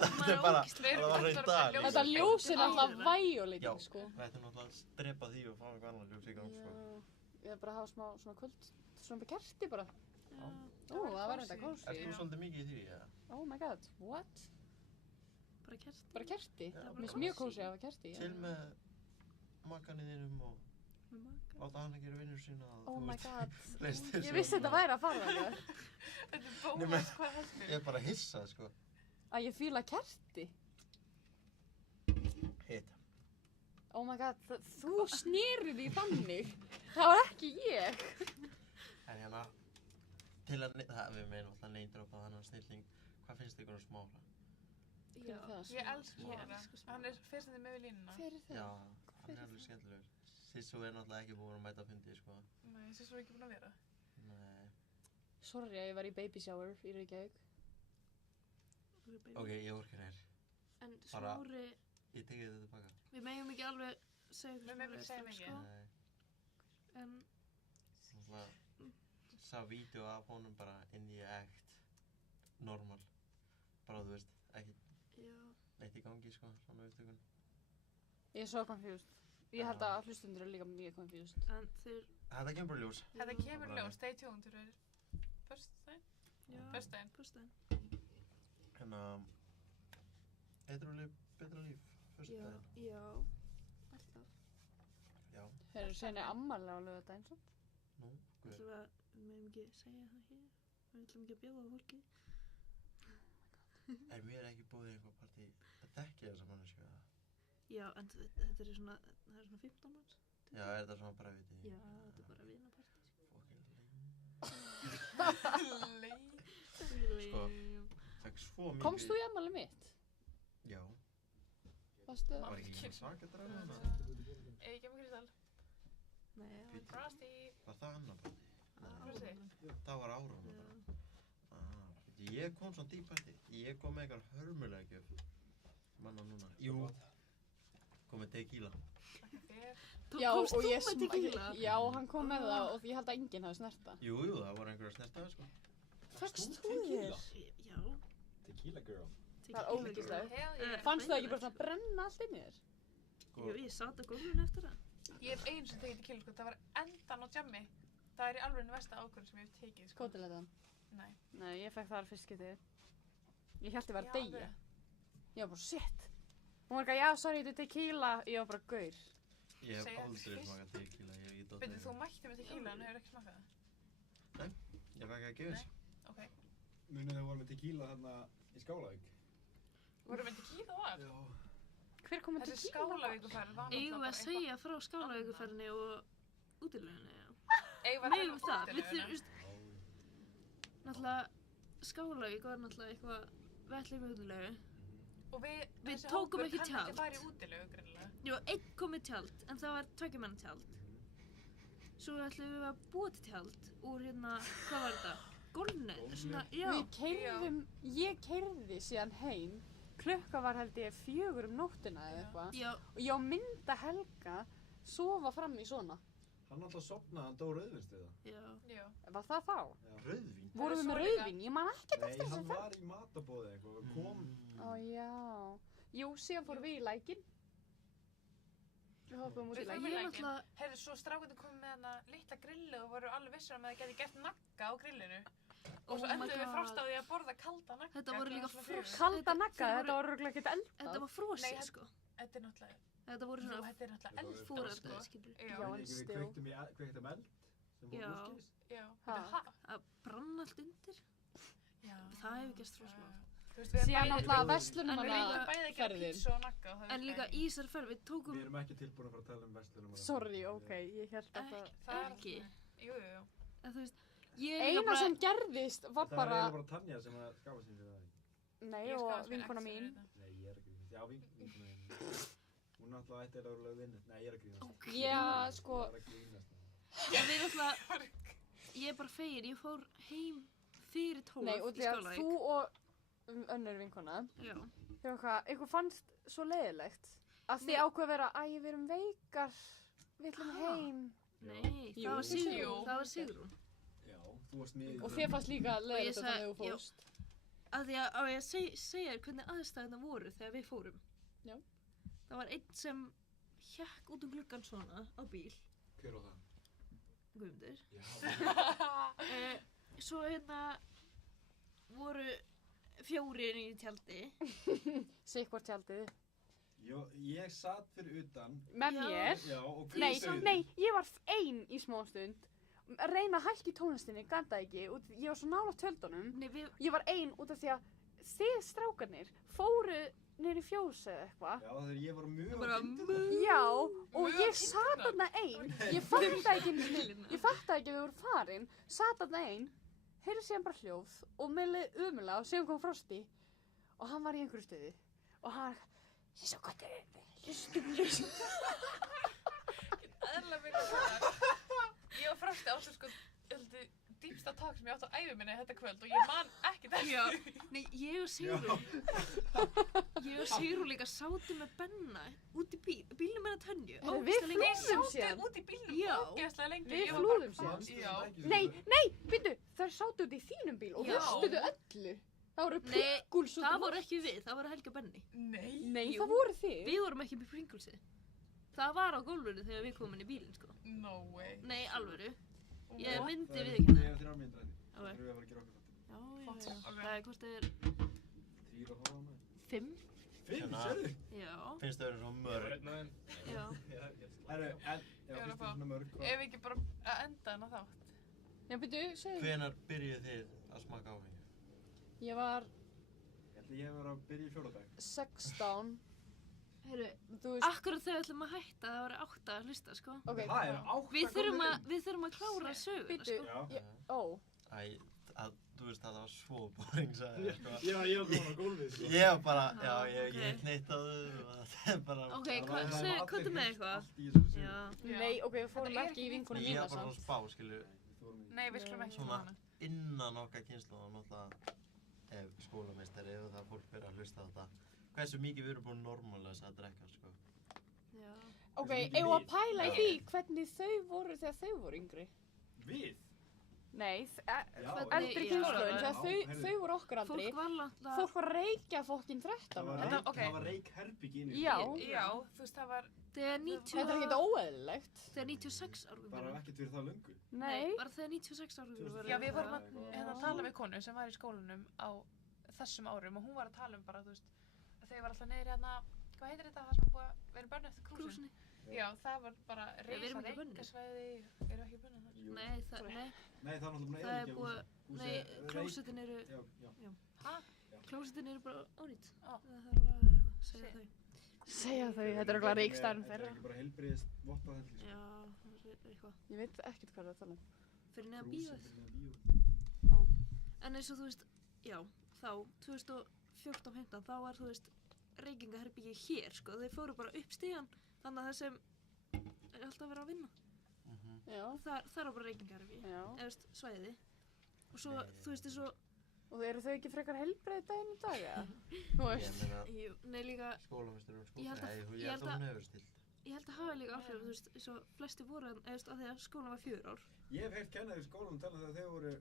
Þetta er bara, Við erum það var allir svona í að dag. ljós. Þetta ljós er alltaf Já. violating, sko. Við ættum náttúrulega að strepa því og fá eitthvað annar ljós í gang, sko. Já. Ég er bara að hafa smá svona kvöld, svona með kerti bara. Já. Ó, það var þetta kósi. Ert þú svolítið mikið í því, eða? Oh my god, what? Bara kerti. Bara kerti? Já. Mér finnst mjög kósi að hafa kerti. já. Til með makanið þínum og Með maka. láta hann að gera vinnur sína og Oh þú my veist, god. PlayStation Ég vissi þetta og- væri að fara það. Þetta er Nei, bónus, men- hvað heldur? Ég er bara hissað, sko. Að ég fíla kerti. Hitt. Oh my god, þú snerið því þannig. Það var ekki ég. En hérna, til að, við meðum alltaf neindrópa þannig snilling, hvað finnst ykkur um Smára? Já. Hver er það? Ég elska Ég hérna. elska Smára. Hann er fyrst en þið með við línuna. Hver er það? Já, hann er alveg skemmtilegur. Sissú er náttúrulega ekki búin að mæta að fundi, sko. Nei, þessi er svo ekki búin að vera. Nei. Sorry að ég var í baby shower í Reykjavík. Ok, ég orkar þér. En bara- Smári, Ég tekið þetta tilbaka. við megum ekki alveg segja Við megum ekki segja mikið. sko. Nei. En, Náttúrulega, sá vídeo af honum bara in the act. Normal. Bara, þú veist, ekki já. neitt í gangi, sko, svona upptökun. Ég er svo confused. Ég held að hlustundur eru líka mjög confused. En þeir, Þetta kemur bara í ljós. Þetta Já. kemur ljós, stay tuned fyrir föstudaginn. já. Föstudaginn. Föstudaginn. Hérna, eitrúlið betra líf, Já, föstudaginn. já. Alltaf. Já. Þeir síðan ammæli á laugardaginn svo. Nú, guð. Við meðum ekki segja það hér. Við ætlum ekki að bjóða fólki. Er mér ekki búið eitthvað partí að þekki þessa mannesku eða? Já, en þetta er svona, það er svona 15 manns. Já, er þetta svona bara vitið? Já, þetta er bara vinapartí. Sko, fekk svo mikið. Komst þú í ammæli mitt? Já. Varstu? Var ekki í sakadræða hana? Ekki með Kristal. Nei, Bíddu. Frosty. Var það annar partí? Frosty. Það var áróna bara. Ég kom svona dýp partí. Ég kom með eitthvað hörmulega gjöf. Manna núna. Jú. Kom með tequila. Já, komst og þú ég með tequila? Já, hann kom með það og ég held að enginn hafi snert það. Jú, það voru einhverja snertaði sko. Fékkst þú þér? Já. Tequila girl. Það er ógeðslegt. Hell yeah. Fannst það ekki bara svona brenna allt inn í þér? Sko, Jú, ég satt á gólfinu eftir það. Ég hef einu sem tekið tequila sko, það var endan á jammi. Það er í alveg versta ákvörðun sem ég hef tekið sko. Kótiletan? Nei. Nei, ég fekk þar fyrst getið. Ég held ég var að deyja. Ég var bara, shit. Hún var ekki að, já, sorry, þetta er tequila. Ég var bara, gaur. ég hef Segja aldrei fyrst. smakað tequila, ég hef ekki Byrju, þú mætti með tequila en hefur ekki smakað það? Ég fekk ekki þess. Ok. Munið þið voru með tequila þarna í Skálavík? Vorum við tequila þar? Já. Hver kom með Þessi tequila? Skálavíkurferð var Eigum við náttúrulega að segja frá Skálavíkurferðinni og útilegunni, já. Eigum við Megum að það, tala við um þurfum, náttúrulega, Skálavík var náttúrulega eitthvað, við ætlum í útilegu. Og við Við tókum ekki Hann tjald. ekki fara í útilegu greinilega. Jú, einn kom með tjald, en það var tveggjumanna tjald. Svo ætlum við að búa til tjald úr hérna, hvað var þetta? Gólfnet, svona, já. Við keyrðum, ég keyrði síðan heim. Klukka var held ég 4 um nóttina eða Já. eitthvað. Já, Og ég á mynda Helga sofa fram í svona. Hann alltaf sopnaði, hann dó rauðvinst við það. já. Já. Var það þá? Rauðvín? Vorum við svo með líka- rauðvín? Ég man ekkert Nei, eftir hann þess að var í matabóði eitthvað og kom. Ó já. Jú, síðan fórum við í lækinn. Við hoppum út í Við lækinn. fórum í Ég lækinn. náttúrulega, Heyrðu, svo strákunni komið með hana litla grillu og voru alveg vissir að það geti gert nagga á grillinu. Og svo Oh my endum við God. frost á því að borða kalda nagga. Þetta voru líka klukkan svona frost. fjögur. Kalda nagga, Þeir þetta voru- var örugglega ekkert þetta eldað. var frosið, Nei, sko. Þetta er náttúrulega, Þetta voru svona þetta er náttúrulega Þetta voru eldað, fóreldaði, sko. skilur. Já, Já, Við en ekki, við still. kveiktum eld sem fór Já. úrskis. já. Ha. Bíddu, ha? Það brann allt undir. Já. Það hefur gerst rosalega. Þú veist, við Síðan erum bæði- náttúrulega En verslunum við við líka- erum bæði að gera ferðin. pítsu og nagga. og það En virkaði líka ekki. í þessar ferð, við tókum Við erum ekki tilbúin að fara að tala um verslunum. Sorry, ok, ég held að það... Það er ekki. Jú, jú, jú. En þú veist, ég er líka Eina bara, sem gerðist var Það var bara... eiginlega bara Tanja sem að skafa sín fyrir það. Nei, Ég og skammast mín vinkona ekki fyrir mín. þetta. Nei, ég er að grínast. Já, vinkona mín. Hún alltaf ætti að vera lögð inn. Nei, ég er að grínast. Já, sko... Ég er að grínast. en við náttúrulega, ég er bara fegin, ég fór heim fyrir 12 Nei, og í því að Skálavík. þú og önnur vinkona, Já, þegar ykkur fannst svo leiðilegt að þið Nei. ákveðu að vera, æ, við erum veikar, við ætlum Ha? heim. nei, Jú, það var Sigrún, jú. það var Sigrún. Já, þú varst niður. Og þér fannst líka leiðilegt að sagði- þannig þú já. fórst. Að því að á ég að segja þér hvernig aðstæðuna voru þegar við fórum. Já. Það var einn sem hékk út um gluggann svona á bíl, Hver á það? Guðmundur. Já. Svo hérna voru 4 í tjaldi. Sikkvort tjaldið. Jó, ég satt fyrir utan. Með Já. mér. Já, og Nei, Guðmundur- nei, ég var ein í smástund. Að reyna að hækka í tónlistinni, gata ekki. Ég var svo nála tjöldunum. Nei, við, Ég var ein út af því að þið strákarnir fóru niður í fjós eða eitthvað. Já, þegar ég var mjög bara Já, og Mjög ég sat þarna ein, ég fattaði ekki, ég fattaði ekki að við vorum farin, sat þarna ein, heyrði síðan bara hljóð og mér leið ömulega og síðan kom Frosti og hann var í einhverju stuði og hann, ég svo gott er, hlustum. Eðlilega mikið það. Ég og Frosti áttu sko, dýpsta tak sem ég átti á ævi minni þetta kvöld og ég man ekkert Já, eftir. nei, ég og Sigrún, ég og Sigrún líka sátum með Benna út í bílnum með Tönju. Heyrðu, við ógeðslega lengi. Við flúðum sátum síðan. út í bílnum Já. ógeðslega lengi. Við Ég var flúðum bara- síðan. Já. Nei, býttu, þær sátu út í þínum bíl og Já. hlustuðu öllu. Það voru Nei, Pringles og Það voru ekki við, það voru Helgi og Benni. Nei. Nei, Jú. það voru þið. Við vorum ekki með Pringlesið. Það var á gólfinu þegar við komum inn í bílinn, sko. No way. Nei, alvöru. Ég What? myndi Það við er ekki það. 3 mínútur eftir. Ok. Það þurfum við að fara að gera okkur þetta. Já, já, Flott. já. Ok. Það er hvort það er 3 og hálfa maður. 5. 5, sérðu? Já. Finnst þau vera svo mörg. Einn af þeim. Já. Herru, en, já, Ég er að fyrst fá- svona mörg, Ef við ekki bara að enda hana þátt. Já, byrju, segðu. Hvenær byrjuð þið að smaka áfengi? Ég var Ég held að ég var að byrja í 4. bekk. 16. Heyrðu, Þú veist, akkurat þegar við ætlum að hætta, það voru 8 að hlusta, sko. ok. Það er 8 Við þurfum að klára söguna, Bíddu. sko. Já. Ó, Æ, þú veist að það var svo boring, sagði ég, sko. Já, ég var komin á gólfið, sko. Ég var bara, já, Ah, ég ok. kneitaður og það er bara... Ok, Það var allir hvað er með eitthvað? allt í þessu sögu. Já. Já. nei, ok, við fórum Þetta er ekki í ekki vinkonum Ég mína var bara samt. svona spá, skilju, Við fórum í- Nei, við skulum ekki Svona. hana. innan okkar kynslu og náttúrulega ef skólameistari og það fólk fyrir að hlusta á þetta. Hversu mikið við erum búin normallega að drekka, sko. Já. Ok, Hversu mikið eigum að við? pæla í því hvernig þau voru þegar þau voru yngri. Við? Nei, Já, eldri já. kynslóðin, þegar Já, þau heyrðu. voru okkar aldri. Fólk var langt að... Fólk var að reykja fokkin 13 Það var ára. Þetta- ok. það var reykherbergi inni í Já. skóla. Já, þú veist, það var... Þegar 90... Þetta er ekkert óeðlilegt. Þegar 96 ára Bara voru. ekkert fyrir það löngu. Nei. Bara þegar 96 ára voru. Já, við vorum að Já. hérna, tala við konu sem var í skólanum á þessum árum og hún var að tala um bara, þú veist, að þau var alltaf niður hérna, hvað heitir þetta, það sem er búið að vera bönnuð, krúsin? Krúsinni. Já, það var bara við reysa erum ekki bönnuð. reykasvæði, eru ekki bönnuð þar? Jú. Nei, það er Nei, það er náttúrulega búin að Það er eyðileggja búið- húsið. Nei, Húsið- klósettin eru... Já, já. Klósettin eru bara ónýtt. Á. Það þarf að laga eitthvað, segja Shit. þau. Segja þau, þetta er okkur reykstæðin Þetta er þeirra. ekki bara heilbriðist vottað heldur, sko. Já, það er eitthvað. Ég veit ekkert hvað það er að tala um. Fyrir neðan Krúsin bíóið. fyrir neðan bíó. En eins og þú veist, já, þá, 2014-15, þá var, þú veist, reykingaherbyggið hér, sko. Þeir fóru bara upp stígan, þannig að það sem er alltaf verið að vinna. Já, Það er bara reykingaherbyggið, já. eða veist, svæði. Og svo, Nei. þú veist, eins og, Og eru þau ekki frekar heilbreið daginn í dag, eða? Þú Ég veist. meina, jú, nei líka, skólameistari og Ég held að- Nei, ég ég held held að að- hún hefur stilt. ég held að hafa líka áhrif, þú veist, eins og flesti voru, eða veist, að því að skólan var 4 ár. Ég hef heyrt kennarir í skólanum tala þegar þau voru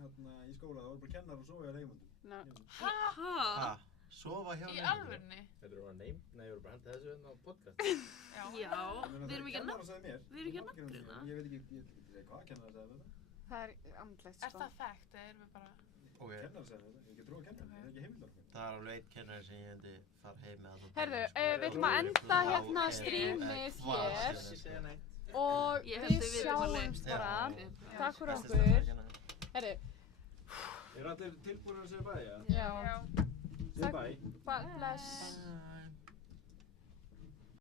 hérna í skóla, það voru bara kennar og sofa í leigumöndum. Ná, Ha? Ha? Sofa hjá Í nefndum? alvörni? Þetta eru bara neym, nei, ég voru bara að henda þessu hérna á podcast. Já. Já, við erum ekki að Kennarar sagði mér. við erum ekki að Margir nafngrina. Ég veit ekki, ég veit ekki hvað kennarar sagði þetta. það er andlegt, Er sko. það fact eða erum við bara... Ok, Kennarar sagði þetta, ég ekki trúa kennarar, það er ekki heimildar. það er alveg eitt kennari sem ég myndi fara heim með að Herðu, við ætlum að enda hérna strímið hér segja neitt. og Ég held við að við erum alveg- sjáumst bara. Já. Takk fyrir Besti okkur. stefnarkennari. Herðu, Eru allir tilbúin að segja bæja? já. Já. Segja bæ. Bless. Bye.